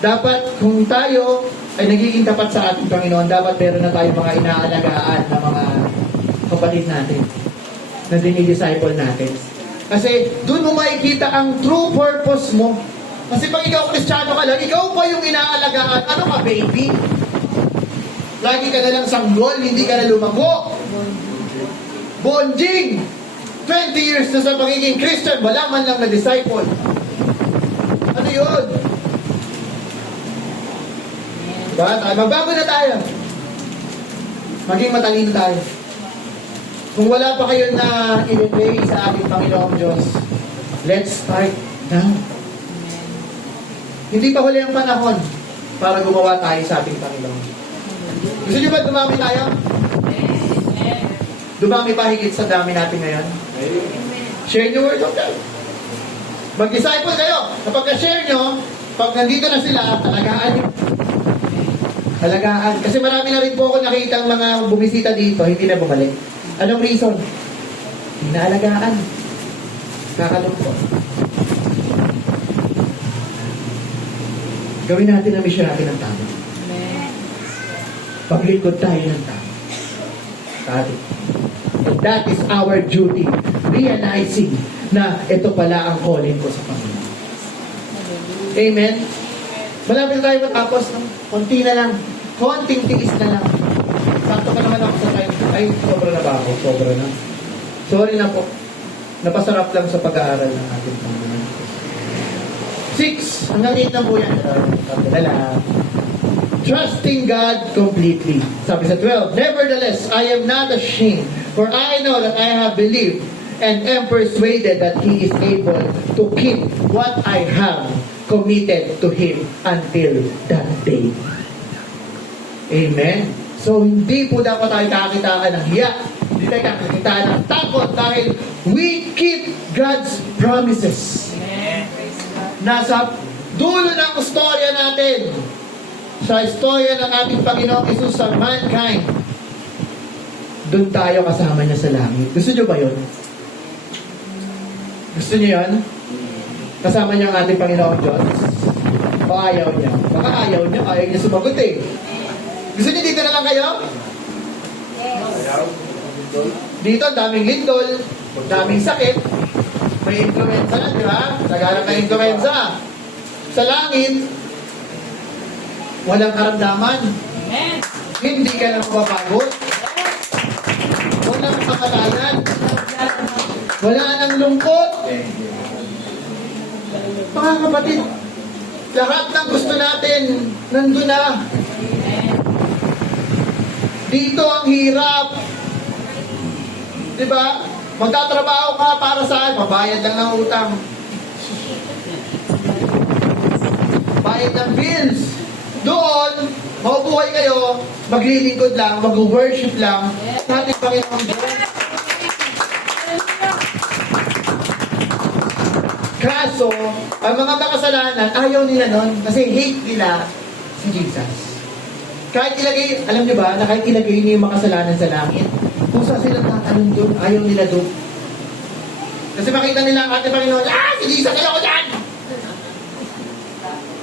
Dapat kung tayo ay nagiging tapat sa ating Panginoon, dapat meron na tayong mga inaalagaan na mga kapatid natin na dinidisciple natin. Kasi doon mo makikita ang true purpose mo. Kasi pag ikaw Kristiyano ka lang, ikaw pa yung inaalagaan. Ano ka, baby? Lagi ka na lang sanggol, hindi ka na lumago. Bonjing! 20 years na sa pagiging Christian, wala man lang na-disciple. Ano yun? Diba? Magbago na tayo. Maging matalino tayo. Kung wala pa kayo na i-pray sa ating Panginoong Diyos, let's start now. Hindi pa huli ang panahon para gumawa tayo sa ating Panginoon. Gusto niyo ba dumami tayo? Dumami pa higit sa dami natin ngayon? Share the word of God. Mag-disciple kayo. Kapag na-share nyo, pag nandito na sila, alagaan nyo. Alagaan. Kasi marami na rin po ako nakita mga bumisita dito, hindi na bumalik. Anong reason? Inaalagaan. Kakalungkot. Gawin natin ang mission natin ng tama. Paglingkod tayo ng tama. Tayo. And that is our duty. Realizing na ito pala ang calling ko sa Panginoon. Amen? Malapit tayo matapos. No? Konti na lang. Konting tiis na lang. Sakto ka naman ako sa time. Ay, sobra na ba ako? Sobra na. Sorry na po. Napasarap lang sa pag-aaral ng ating Panginoon. 6. Hanggang 8 na po yan. Trusting God completely. Sabi sa 12, nevertheless, I am not ashamed, for I know that I have believed and am persuaded that He is able to keep what I have committed to Him until that day. Amen? So, hindi po dapat tayo kakitaan ng hiya. Hindi tayo kakitaan ng takot dahil we keep God's promises. Nasa dulo ng istorya natin, sa istorya ng ating Panginoong Isus sa mankind, doon tayo kasama niya sa langit. Gusto niyo ba yun? Gusto niyo yun? Kasama niya ang ating Panginoong Diyos? O ayaw niya? Baka ayaw niya sumagot eh. Gusto niyo dito na lang kayo? Dito, daming lindol, daming sakit, may influenza na, di ba? Nagharap ng influenza. Sa langit, walang karamdaman. Hindi ka na mapapagod. Walang pakalanan. Wala nang lungkot. Mga kapatid, lahat ng gusto natin, nandun na. Dito ang hirap. Diba? Magtatrabaho ka para saan? Mabayad lang ng utang. Bayad ng bills. Doon, mabubuhay kayo, maglilingkod lang, mag-worship lang, sa ating Panginoon Diyos. Kaso, ang mga makasalanan, ayaw nila nun, kasi hate nila si Jesus. Kahit ilagay, alam nyo ba, na kahit ilagay niyo yung makasalanan sa langit, kung saan sila tatanong doon, ayaw nila doon. Kasi makita nila ang ating Panginoon, si Jesus, ayaw ko dyan!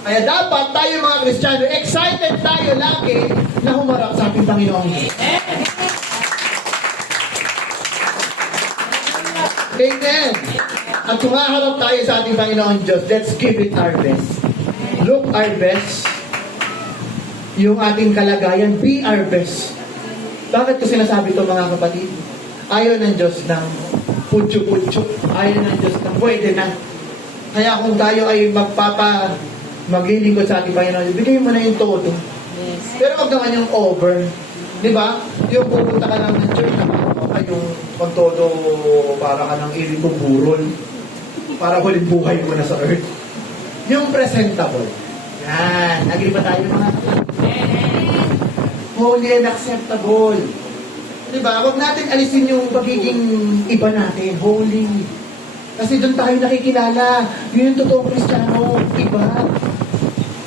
Kaya dapat tayo mga Kristiyano, excited tayo lagi na humarap sa ating Panginoong Diyos. Amen! At kung haharap tayo sa ating Panginoong Diyos, let's give it our best. Look our best. Yung ating kalagayan, be our best. Bakit ko sinasabi ito mga kapatid? Ayaw ng Diyos ng putyo-putyo. Ayaw ng Diyos ng pwede na. Kaya kung tayo ay maglilingkod sa ating Panginoon, bigay mo na yung todo. Yes. Pero wag naman yung over. Di ba? Yung pupunta ka lang ng church na yung pagtodo para ka ng iling burol. Para huling buhay mo na sa earth. Yung presentable. Yan. Agree ba tayo mga kapatid? Holy and acceptable. Di ba? Wag natin alisin yung pagiging iba natin. Holy. Kasi doon tayo nakikilala. Yun yung totoong Kristiyano. Iba.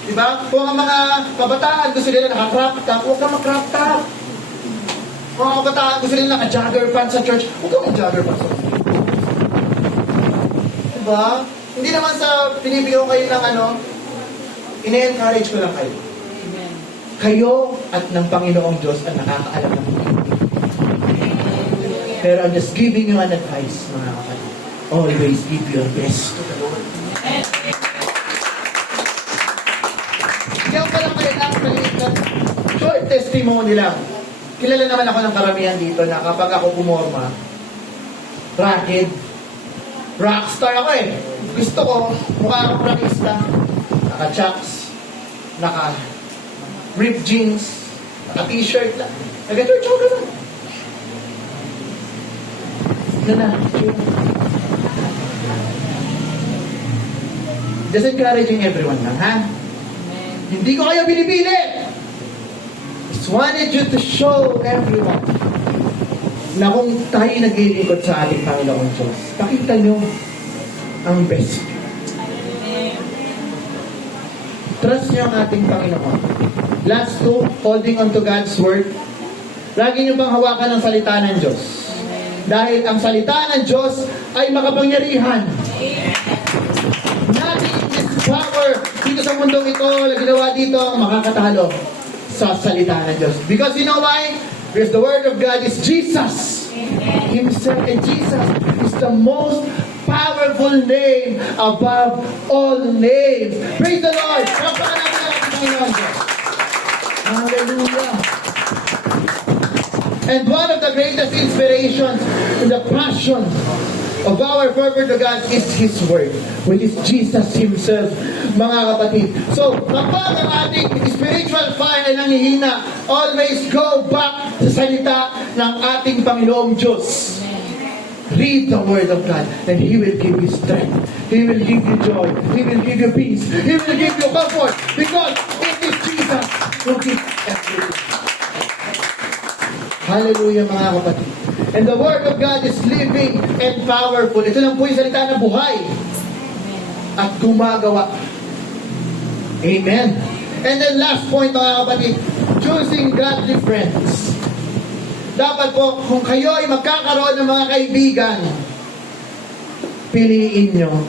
Diba? Kung ang mga kabataan gusto nila naka-crop top, huwag ka mag-crop top. Kung ang kabataan gusto nila naka-jogger pants sa church, huwag ka mag-jogger pants sa church. Diba? Hindi naman sa pinibigyan ko kayo ng ine-encourage ko lang kayo. Amen. Kayo at ng Panginoong Diyos ang nakakaalam ng mga. Pero I'm just giving you an advice, mga kapatid. Always give your best to the Lord. Kaya ko lang kailangan ng short testimony lang. Kilala naman ako ng karamihan dito na kapag ako pumorma, ragged, rockstar ako eh. Gusto ko, mukha akong rockista. Naka-chucks, naka-ripped jeans, naka-t-shirt lang. Nag-church ako naman. Just encouraging everyone lang, ha? Hindi ko kayo binibili. Just wanted you to show everyone na kung tayo naglilingkod sa ating Panginoon Diyos, pakita nyo ang best. Trust niyo ang ating Panginoon. Last two, holding on to God's Word. Lagi niyo bang hawakan ang salita ng Diyos? Dahil ang salita ng Diyos ay makapangyarihan. Nothing in this power dito sa mundong ito na ginawa dito ang makakatalo sa salita ng Diyos. Because you know why? Because the Word of God is Jesus Himself, and Jesus is the most powerful name above all names. Praise the Lord! Kapag natin ang ating Panginoon Diyos. Hallelujah! And one of the greatest inspirations in the passion of our fervor to God is His Word, which is Jesus Himself, mga kapatid. So, kapag ang ating spiritual fire ay nangihina, always go back sa salita ng ating Panginoong Diyos. Read the Word of God, and He will give you strength. He will give you joy. He will give you peace. He will give you comfort, because it is Jesus who gives everything. Hallelujah, mga kapatid. And the Word of God is living and powerful. Ito lang po yung salita na buhay at gumagawa. Amen. And then last point, mga kapatid, choosing godly friends. Dapat po, kung kayo ay magkakaroon ng mga kaibigan, piliin nyo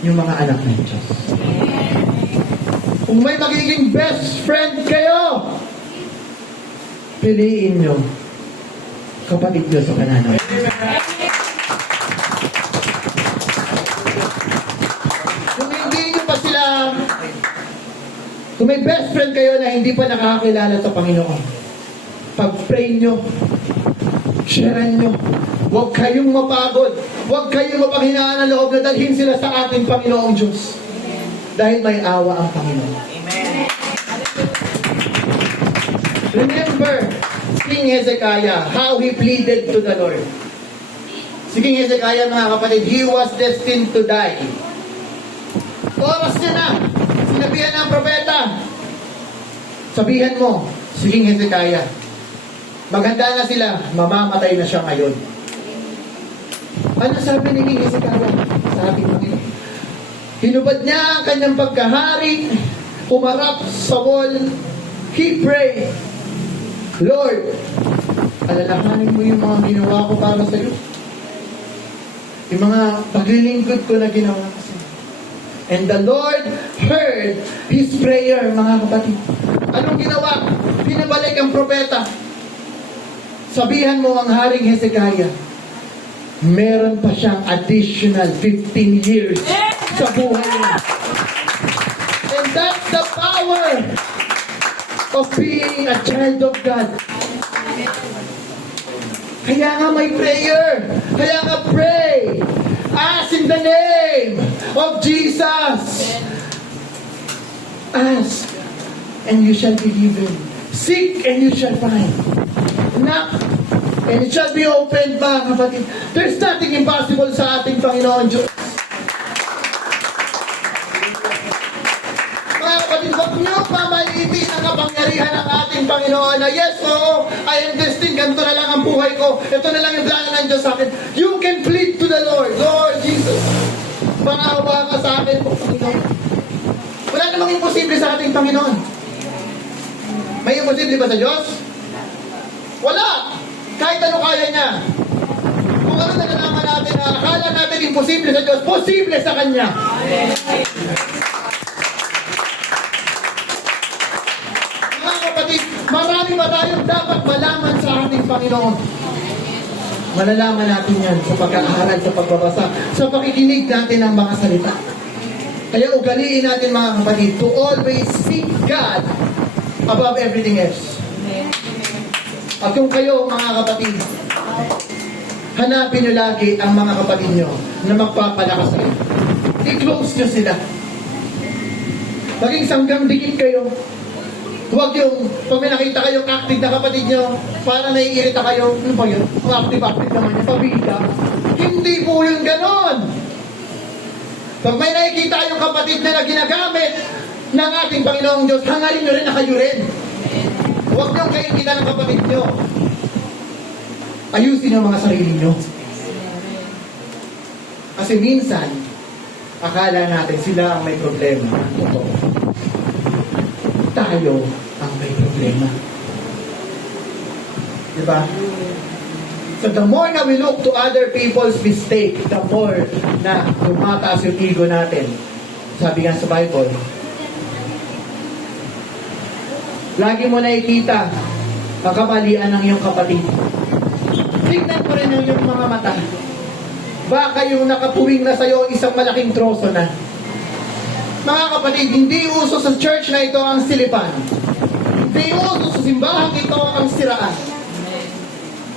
yung mga anak ng Diyos. Kung may magiging best friend kayo, piliin nyo kapatid nyo sa kanan. Kung hindi nyo pa sila, kung may best friend kayo na hindi pa nakakakilala sa Panginoon, pag-pray nyo, sharean nyo, huwag kayong mapagod, huwag kayong mapanghinaan ng loob na dalhin sila sa ating Panginoong Diyos. Dahil may awa ang Panginoon. Amen. Remember King Hezekiah, how he pleaded to the Lord. Si King Hezekiah, mga kapatid, he was destined to die. Oras niya na. Sinabihan ng propeta. Sabihan mo, si King Hezekiah, maganda na sila, mamamatay na siya ngayon. Ano sabi ni King Hezekiah? Sabi ng Panginoon. Hinubad niya ang kanyang pagkahari, umarap sa wall, he prayed, Lord, alalahanin mo yung mga ginawa ko para sa iyo. Yung mga paglilingkod ko na ginawa ko sa iyo. And the Lord heard his prayer, mga kapatid. Anong ginawa? Pinabalik ang propeta. Sabihan mo ang Haring Hezekiah, meron pa siyang additional 15 years sa buhay niya. And that's the power of being a child of God. Kaya nga may prayer. Kaya nga pray. Ask in the name of Jesus. Ask and you shall be given. Seek and you shall find. Knock and it shall be opened, mga kapatid. There's nothing impossible sa ating Panginoon Diyos. Mga kapatid, huwag niyo pamalitin ang kapangyarihan ng ating Panginoon na yes, oo, I am destined, ganito na lang ang buhay ko, ito na lang yung plano ng Diyos sa akin. You can plead to the Lord, Lord Jesus, pangawa ka sa akin, Panginoon. Wala namang imposible sa ating Panginoon. May imposible ba sa Diyos? Wala! Kahit ano kaya niya. Kung ano na nalaman natin na akala natin imposible sa Diyos, posible sa Kanya. Mga kapatid, marami ba tayong dapat malaman sa ating Panginoon? Malalaman natin yan sa pag-aaral, sa pagbabasa, sa pakikinig natin ng mga salita. Kaya ugaliin natin, mga kapatid, to always seek God above everything else. At kung kayo, mga kapatid, hanapin nyo lagi ang mga kapatid nyo na magpapalakas sa inyo. I-close nyo sila. Maging sanggang dikit kayo. Huwag yung, pag may nakita kayong active na kapatid nyo, parang naiirita kayo, ano ba yun? Ang active naman yung pabida. Hindi po yun ganon. Pag may nakikita kayong kapatid na ginagamit ng ating Panginoong Diyos, hangarin nyo rin na kayo rin. Huwag niyong kaingitan ng kapatid nyo. Ayusin ang mga sarili nyo. Kasi minsan, akala natin sila ang may problema. Totoo. tayo ang may problema. Diba? So the more na we look to other people's mistake, the more na tumataas yung ego natin. Sabi nga sa Bible, lagi mo nakikita ang kamalian ng iyong kapatid. Tingnan mo rin ang iyong mga mata. Baka yung nakapuwing na sa'yo isang malaking troso na. Mga kapatid, hindi uso sa church na ito ang silipan. Hindi uso sa simbahan ito ang siraan.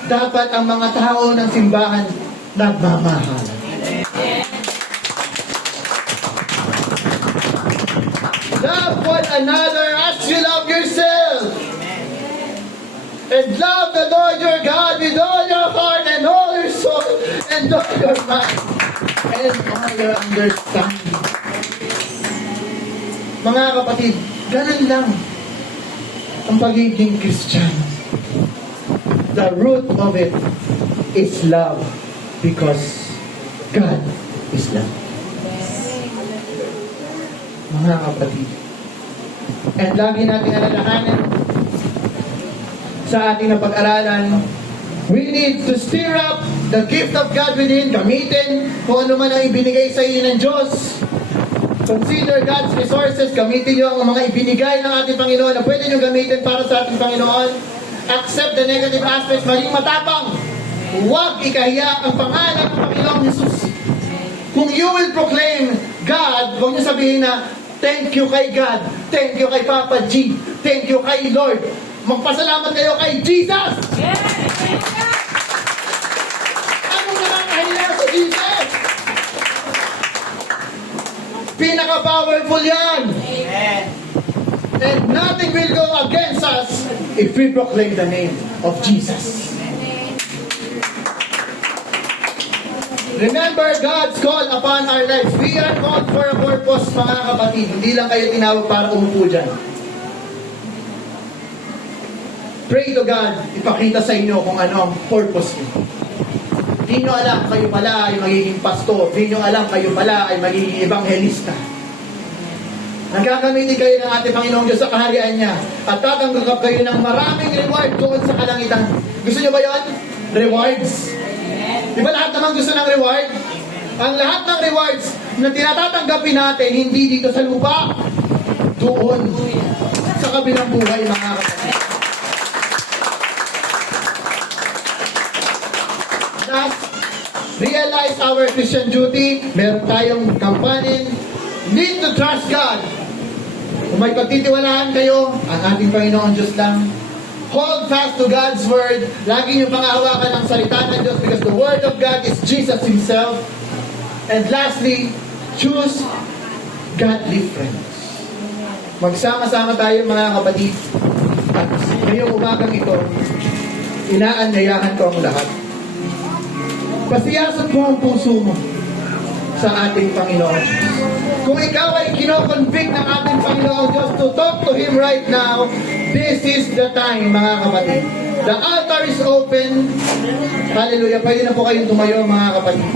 Dapat ang mga tao ng simbahan nagmamahal. Love one another as you love yourself. And love the Lord your God with all your heart and all your soul and all your mind and all your understanding. Mga kapatid, ganun lang ang pagiging Kristiyano. The root of it is love because God is love. Mga kapatid. And lagi natin alalahanan sa ating napag-aralan, we need to stir up the gift of God within, gamitin kung ano man ang ibinigay sa iyo ng Diyos. Consider God's resources, gamitin nyo ang mga ibinigay ng ating Panginoon na pwede nyo gamitin para sa ating Panginoon. Accept the negative aspects, maging matapang. Huwag ikahiya ang pangalan ng Panginoong Jesus. Kung you will proclaim God, huwag nyo sabihin na, thank you kay God, thank you kay Papa G, thank you kay Lord. Magpasalamat kayo kay Jesus! Anong nakakahiya sa Jesus? Pinaka-powerful yan! Amen. And nothing will go against us if we proclaim the name of Jesus. Remember God's call upon our lives. We are called for a purpose, mga kapatid. Hindi lang kayo tinawag para umupo dyan. Pray to God, ipakita sa inyo kung ano ang purpose niyo. Hindi nyo alam, kayo pala ay magiging pastor. Hindi nyo alam, kayo pala ay magiging ebanghelista. Nagkakamitin kayo ng ating Panginoong Diyos sa kaharian niya at tatanggap kayo ng maraming reward doon sa kalangitan. Gusto nyo ba yun? Rewards. Di ba lahat naman gusto ng reward? Ang lahat ng rewards na tinatatanggapin natin, hindi dito sa lupa, doon sa kabilang buhay, mga kapatid. Last, realize our Christian duty. Meron tayong kampanin. Need to trust God. Kung may pagtitiwalaan kayo, ang ating Panginoon Diyos lang. Hold fast to God's Word. Lagi niyong pangahawakan ang salita ng Diyos because the Word of God is Jesus Himself. And lastly, choose godly friends. Magsama-sama tayo, mga kapatid. At ngayong umagang ito, inaanyayahan ko ang lahat. Pasiyasat mo ang puso mo sa ating Panginoon. Kung ikaw ay kinoconvict ng ating Panginoon Diyos to talk to Him right now, this is the time, mga kapatid. The altar is open. Hallelujah. Pwede na po kayong tumayo, mga kapatid.